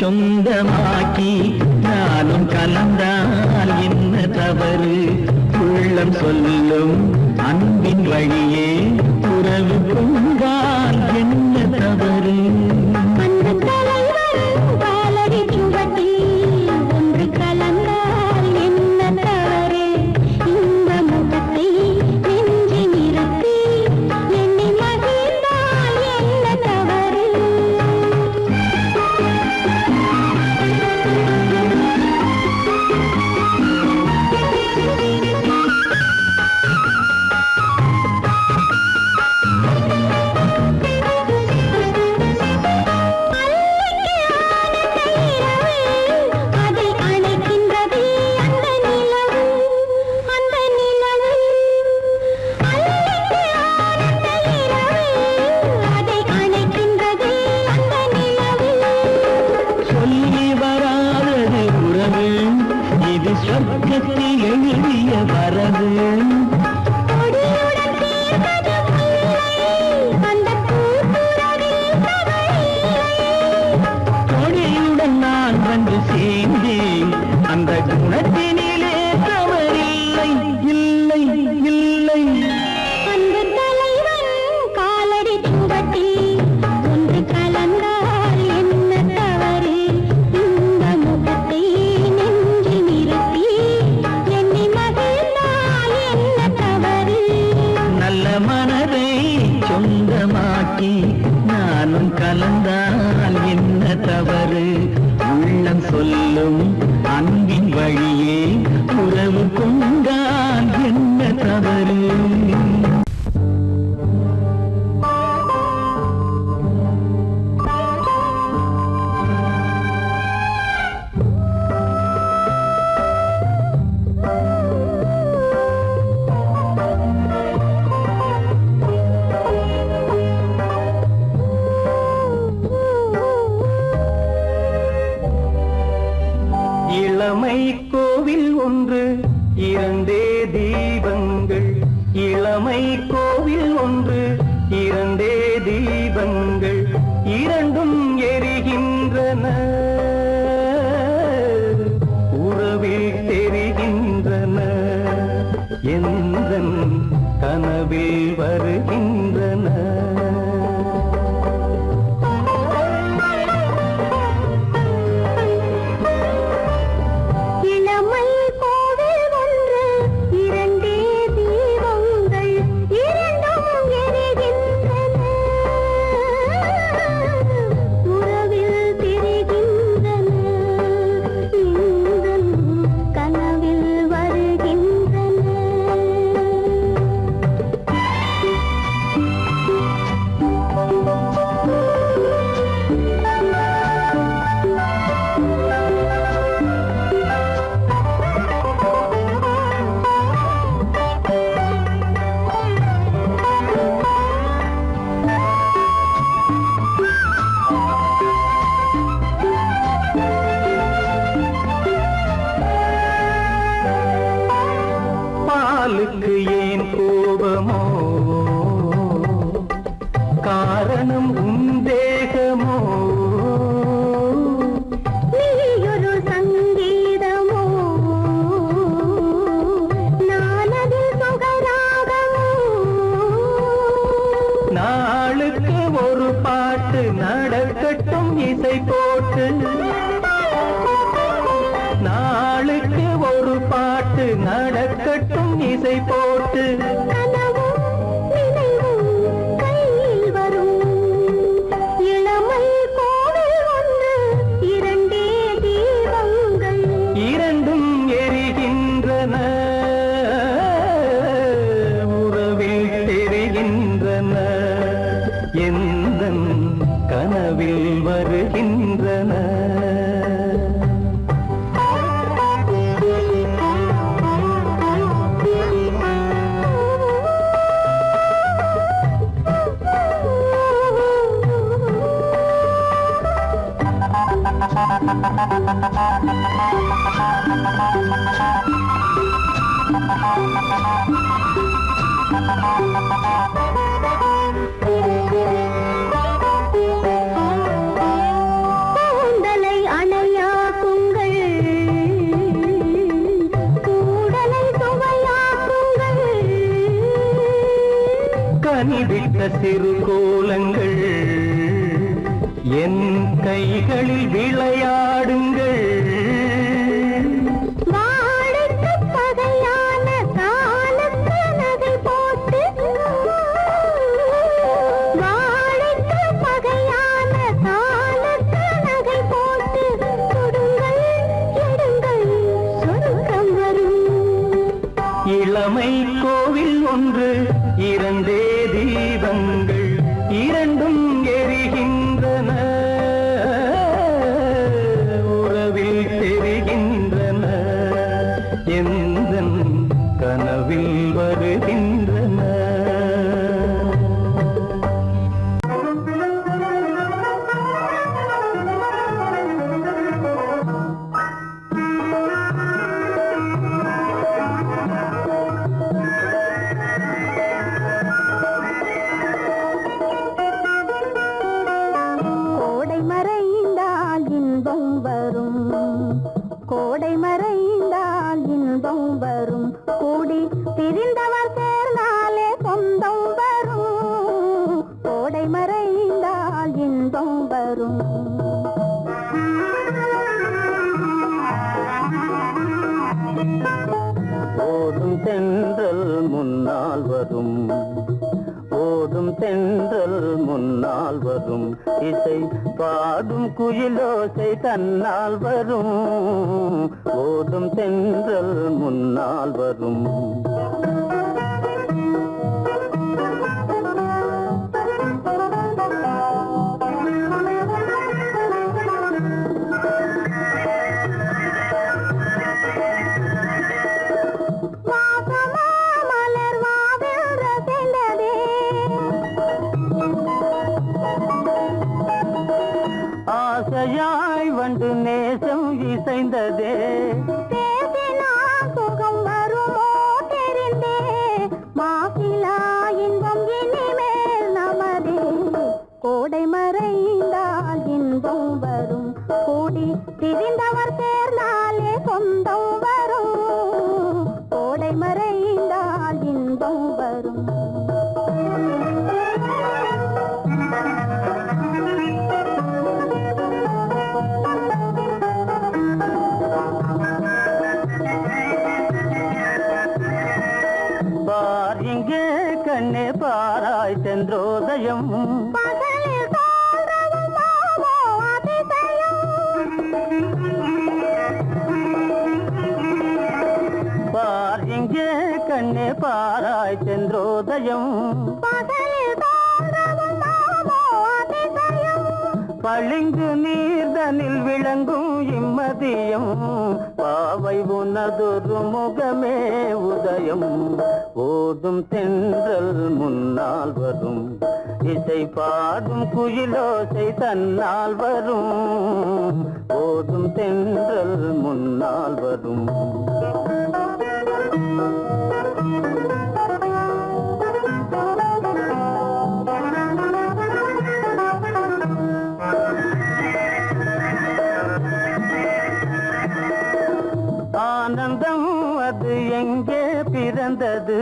சொந்தமாக்கி நானும் கலந்தால் என்ன தவறு? உள்ளம் சொல்லும் அன்பின் வழியே உறவு கொண்டால் என்ன தவறு? அன்பு தலைவன் காலடி சுவடி ஒன்று கலந்தால் என்ன தவறு? இந்த முகத்தை நெஞ்சில் நிறுத்தி எண்ணி மகிழ்ந்தால் என்ன தவறு? குணத்தினிலே தவறில்லை, இல்லை இல்லை. அன்பு தலைவன் காலடி சுவட்டில் ஒன்று கலந்தால் என்ன தவறு? இந்த முகத்தை நெஞ்சில் நிறுத்தி எண்ணி மகிழ்ந்தால் என்ன தவறு? நல்ல மனதை சொந்தமாக்கி நானும் கலந்தால் என்ன தவறு? உள்ளம் சொல்லும் அன்பின் வழியே உறவு கொண்டால் என்ன தவறு? இளமை கோவில் ஒன்று இரண்டே தீபங்கள், இளமை கோவில் ஒன்று இரண்டே தீபங்கள், இரண்டும் எரிகின்றன, உறவில் தெரிகின்றன, எந்தன் கனவில் வருகின்றன. இளமை கோவில் ஒன்று இரண்டே தீபங்கள், இரண்டும் எரிகின்றன, உறவில் தெரிகின்றன, எந்தன் கனவில் வருகின்றன. பாலுக்கு ஏன் கோபமோ, காரணம் உன் தேகமோ, நீயொரு சங்கீதமோ, நானதில் சுகராகமோ, நாளுக்கு ஒரு பாட்டு நடக்கட்டும் இசை போட்டு, நாளுக்கு ஒரு பாட்டு நடக்கட்டும் இசை போட்டு, கனவும் நினைவும் கையில் வரும். இளமை கோவில் ஒன்று இரண்டே தீபங்கள், இரண்டும் எரிகின்றன, உறவில் தெரிகின்றன, எந்தன் கனவில் வருகின்றன. கூந்தலை அணையாக்குங்கள், கூடலை சுவையாக்குங்கள், கனிவிட்ட சிறு கோலங்கள் என் கைகளில் விளையாடுங்கள். வாழைக்கு பகையான காலத்து நகை போட்டு, வாழைக்கு பகையான காலத்து நகை போட்டு, கொடுங்கள் எடுங்கள் சொர்க்கம் வரும். இளமை கோவில் ஒன்று இரண்டே தீபங்கள், இரண்டும் எரிகின்றன, உறவில் தெரிகின்றன, எந்தன் கனவில் வருகின்றன. கோடை மறைந்தால் இன்பம் வரும், கோடை மறை தென்றல் முன்னால் வரும், ஓடும் தென்றல் முன்னால் வரும், இசை பாடும் குயிலோசை தன்னால் வரும், ஓடும் தென்றல் முன்னால் வரும். ஆசையாய் வந்து நேசம் இசைந்ததே, சுகம் வருமோ தெரிந்தே, மாசிலா இன்பம் இனிமேல் நமதே, கோடை மறைந்தால் இன்பம் வரும், கூடி திரிந்தவர் சேர்ந்தாலே சொந்தம் வரும், கோடை மறைந்தால் இன்பம் வரும். பார் இங்கே கண்ணே பாராய் சென்றோதயம், பகலில் தோன்றவும் மாமோ அதிசயம், பார் இங்கே கண்ணே பாராய் சென்றோதயம், பகலில் தோன்றவும் மாமோ அதிசயம், பளிங்கு நீர்தனில் விளங்கும் இம்மதியம், பாவை உனதொரு முகமே உதயம், ஓடும் தென்றல் முன்னால் வரும், இசை பாடும் குயிலோசை தன்னால் வரும், ஓடும் தென்றல் முன்னால் வரும். ஆனந்தம் அது எங்கே பிறந்தது,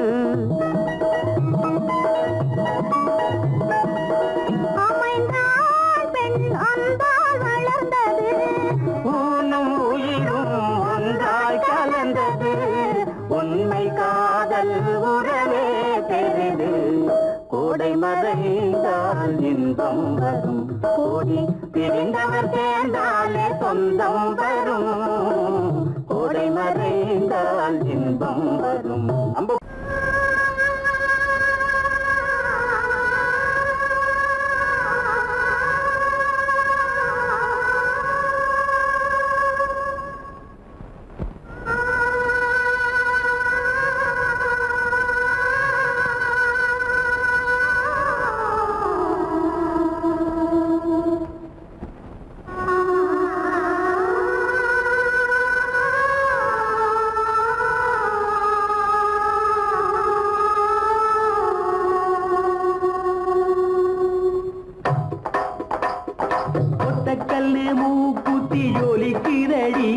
அமைந்தாள் பெண் அன்பால் வளர்ந்தது, ஊனும் உயிரும் ஒன்றாய் கலந்தது, உண்மை காதல் உறவே பெரிது, கோடை மறைந்தால் இன்பம் வரும், கோடி பிரிந்தவர் சேர்ந்தாலே சொந்தம் வரும், கோடை மறைந்தால் இன்பம் வரும். கல்லு மூக்குத்தி ஜொலிக்குதடி,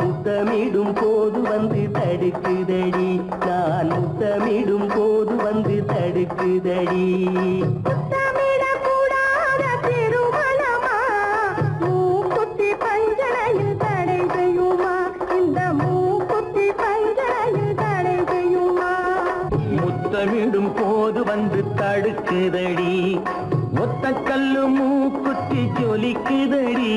முத்தமிடும் போது வந்து தடுக்குதடி, நான் முத்தமிடும் போது வந்து தடுக்குதடி. முத்தமிடக்கூடாத திருமணமா, மூக்குத்தி பஞ்சனையில் தடை செய்யுமா, இந்த மூக்குத்தி பஞ்சனையில் தடை செய்யுமா, முத்தமிடும் போது வந்து தடுக்குதடி, ஒத்தக்கல்லு மூக்குத்தி ஜொலிக்குதடி,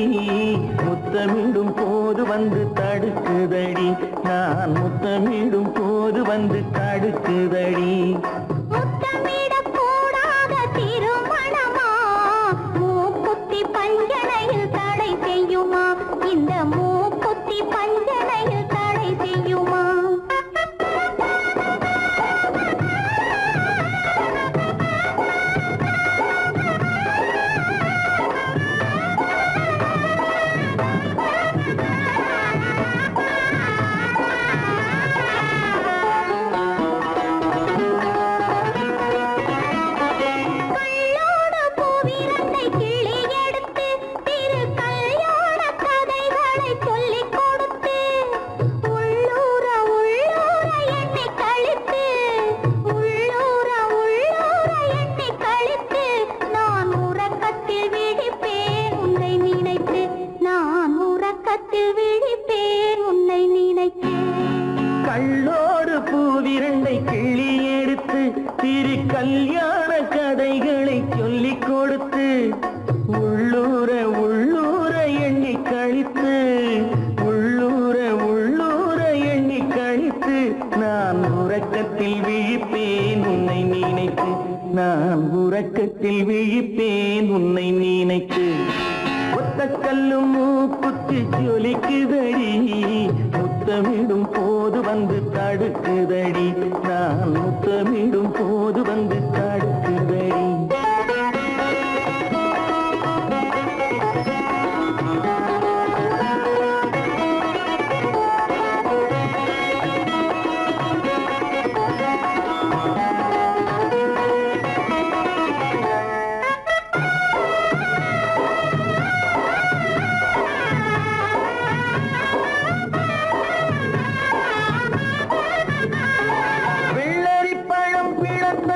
முத்தமிடும் போது வந்து தடுக்குதடி, நான் முத்தமிடும் போது வந்து தடுக்குதடி. முத்தமிடக்கூடாத திருமணமா, மூக்குத்தி பஞ்சனையில் தடை செய்யுமா, இந்த மூக்குத்தி பஞ்சனையில் தடை செய்யுமா. கள்ளோட பூவிரத்தை கிள்ளி எடுத்து உறக்கத்தில் விழிப்பேன் உன்னை நினைத்து நான் உறக்கத்தில் விழிப்பேன் உன்னை நினைத்து ஒத்த கல்லும் மூக்குத்தி ஜொலிக்குதடி முத்தமிடும் போது வந்து தடுக்குதடி நான் முத்தமிடும் போது வந்து தடுக்குதடி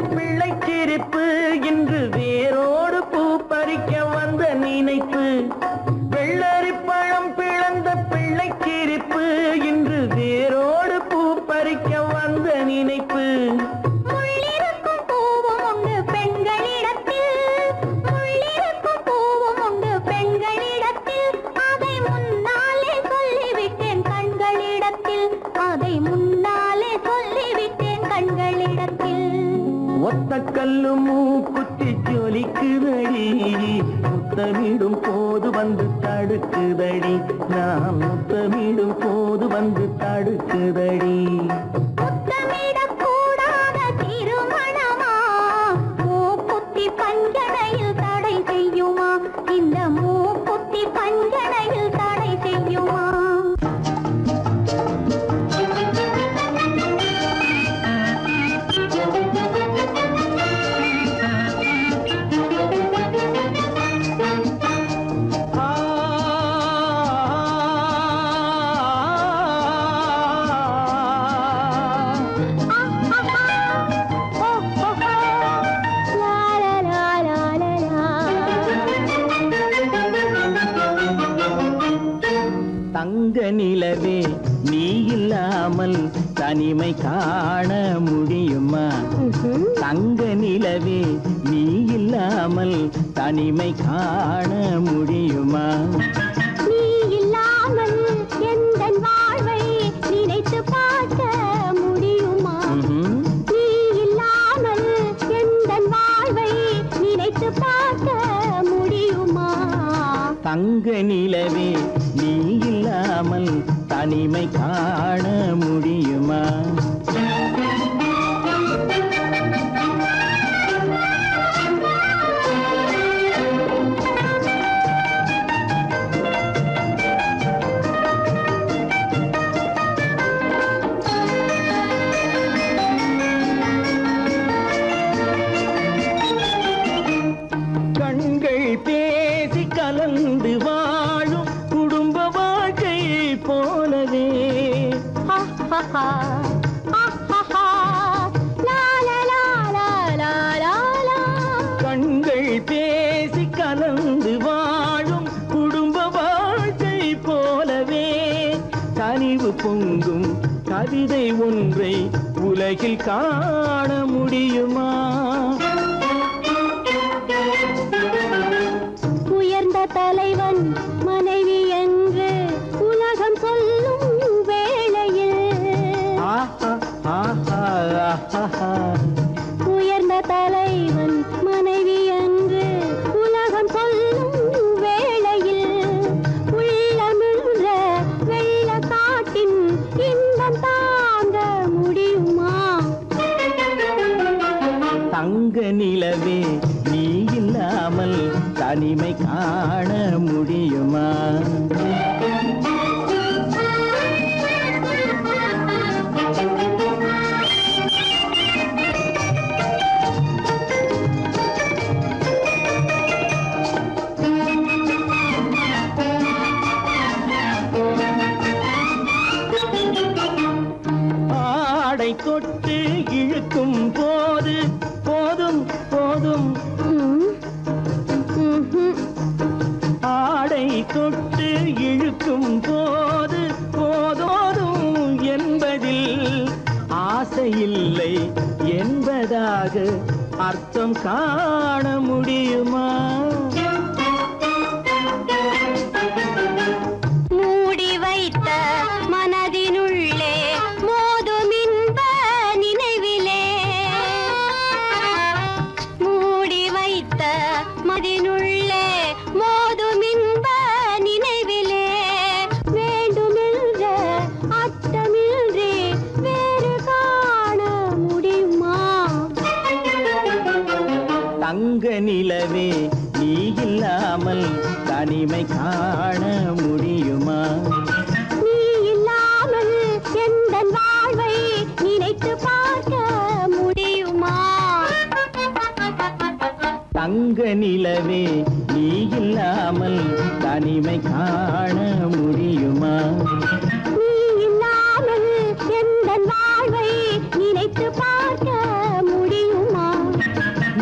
பிள்ளைச்சிரிப்பு இன்று வேரோடு பூ பறிக்க வந்த நினைப்பு வெள்ளரி பழம் பிளந்த பிள்ளைச்சிரிப்பு இன்று வேரோடு பூ பறிக்க வந்த நினைப்பு முள்ளிருக்கும் பூவும் உண்டு பெண்களிடத்தில் முள்ளிருக்கும் பூவும் உண்டு பெண்களிடத்தில் அதை முன்னாலே சொல்லிவிட்டேன் கண்களிடத்தில் அதை முன்னாலே சொல்லிவிட்டேன் கண்களிடத்தில் ஒத்த கல்லு மூக்குத்தி ஜொலிக்குதடி முத்தமிடும் போது வந்து தடுக்குதடி நான் முத்தமிடும் போது வந்து தடுக்குதடி முத்தமிடக்கூடாத திருமணமா மூக்குத்தி பஞ்சனையில் தடை செய்யுமா இந்த மூக்குத்தி பஞ்சனையில் தடை செய்யுமா தங்க நிலவே நீ இல்லாமல் தனிமை காண முடியுமா தங்க நிலவே நீ இல்லாமல் தனிமை காண முடியுமா நீ இல்லாமல் எந்தன் வாழ்வை நினைத்து பார்க்க முடியுமா நீ இல்லாமல் எந்தன் வாழ்வை நினைத்து பார்க்க முடியுமா தங்க நிலவே நீ இல்லாமல் தனிமை காண முடியுமா கண்கள் பேசி கலந்து வாழும் குடும்ப வாழ்க்கை போலவே கண்கள் பேசி கலந்து வாழும் குடும்ப வாழ்க்கை போலவே கனிவு பொங்கும் கவிதை ஒன்றை உலகில் காண முடியுமா உயர்ந்த தலைவன் மனைவி என்று உலகம் சொல்லும் வேளையில் உயர்ந்த தலைவன் மனைவி என்று உலகம் சொல்லும் வேளையில் உள்ளமிழ்ற வெள்ள காட்டின் இன்பம் தாங்க முடியுமா தங்க நிலவே நீ இல்லாமல் தனிமை காண முடியுமா ஆடை தொட்டு இழுக்கும் போது போதும் போதும் ஆடை தொட்டு இழுக்கும் போது போதும் என்பதில் ஆசையில்லை என்பதாக அர்த்தம் காண முடியுமா மூடி வைத்த மனதினுள்ளே மோதும் இன்ப நினைவில் நிலவே நீ இல்லாமல் தனிமை காண முடியுமா? நீ இல்லாமல் எந்தன் வாழ்வை நினைத்து பார்க்க முடியுமா?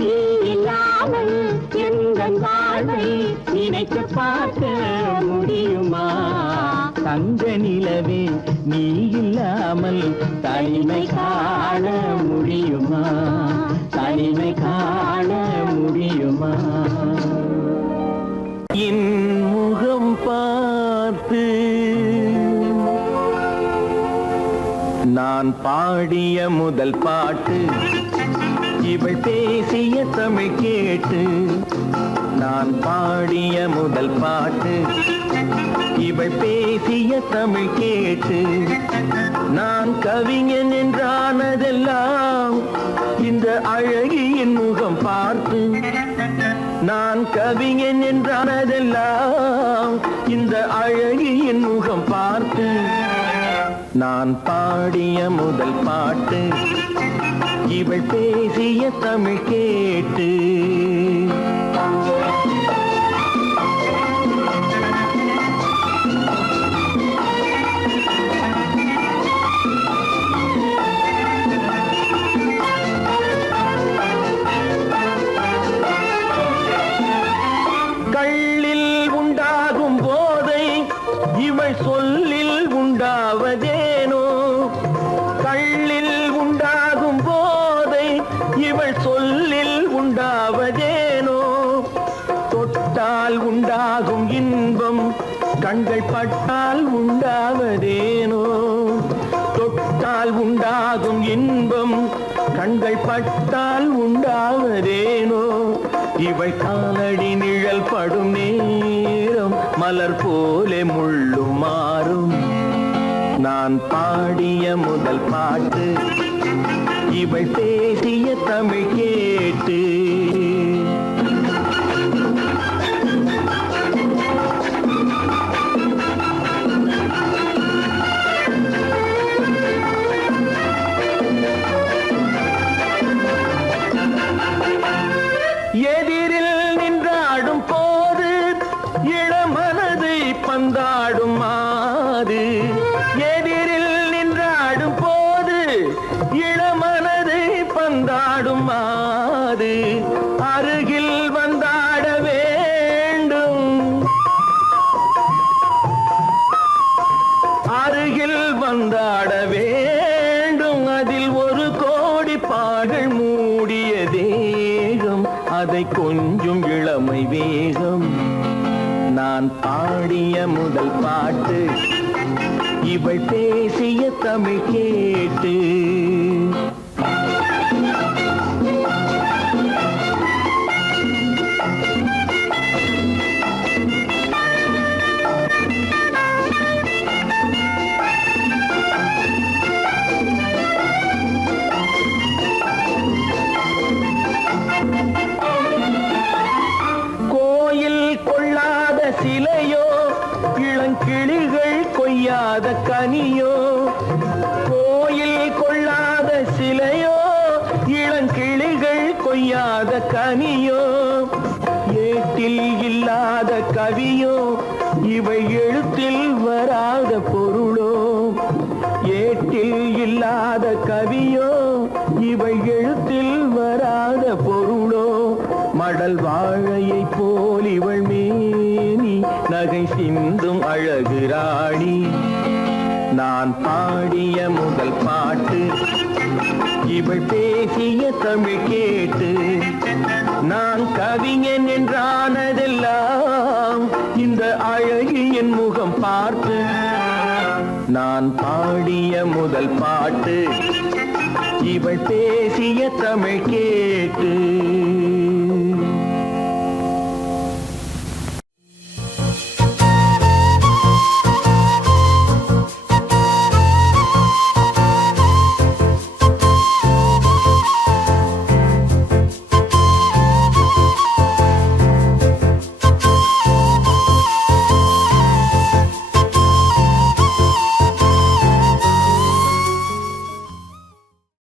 நீ இல்லாமல் எந்தன் வாழ்வை நினைத்து பார்க்க முடியுமா? தங்க நிலவே நீ இல்லாமல் தனிமை காண முடியுமா? தனிமை காண முடியுமா? என் முகம் பார்த்து நான் பாடிய முதல் பாட்டு, இவள் பேசிய தமிழ் கேட்டு. நான் பாடிய முதல் பாட்டு, இவள் பேசிய தமிழ் கேட்டு. நான் கவிஞன் என்றானதெல்லாம் இந்த அழகியின் முகம் பார்த்து. நான் கவிஞன் என்றானதெல்லாம் இந்த அழகியின் முகம் பார்த்து. நான் பாடிய முதல் பாட்டு, இவள் பேசிய தமிழ் கேட்டு. கள்ளில் உண்டாகும் போதை இவள் சொல்லில் உண்டாவதேனோ? கள்ளில் உண்டாகும் போதை இவள் சொல்லில் உண்டாவதேனோ? தொட்டால் உண்டாகும் இன்பம் கண்கள் பட்டால் உண்டாவதேனோ? தொட்டால் உண்டாகும் இன்பம் கண்கள் பட்டால் உண்டாவதேனோ? இவள் காலடி நிழல் படும் நேரம் மலர் போலே முள்ளும் மாறும். நான் பாடிய முதல் பாட்டு, இவள் பேசிய தமிழ் கேட்டு. எதிரில் நின்றாடும் போது இளமனதை பந்தாடும் மாது. எதிரில் நின்றாடும் போது இளமனதை பந்தாடும் மாது. அருகில் வந்தாட வேண்டும், அருகில் வந்தாட வேண்டும். அதில் ஒரு கோடி பாடல் மூடிய தேகம், அதை கொஞ்சம் இளமை வேகம். நான் பாடிய முதல் பாட்டு, இவள் பேசிய தமிழ் கேட்டு. சிலையோ இளங்கிளிகள் கொய்யாத கனியோ? கோயில் கொள்ளாத சிலையோ இளங்கிளிகள் கொய்யாத கனியோ? ஏட்டில் இல்லாத கவியோ இவை எழுத்தில் வராத பொருளோ? ஏட்டில் இல்லாத கவியோ இவை எழுத்தில் வராத பொருளோ? மடல் வாழையை போல் இவள் மேனி நகை சிந்தும் அழகு ராணி. நான் பாடிய முதல் பாட்டு, இவள் பேசிய தமிழ் கேட்டு. நான் கவிஞன் என்றானதெல்லாம் இந்த அழகியின் முகம் பார்த்து. நான் பாடிய முதல் பாட்டு, இவள் பேசிய தமிழ் கேட்டு.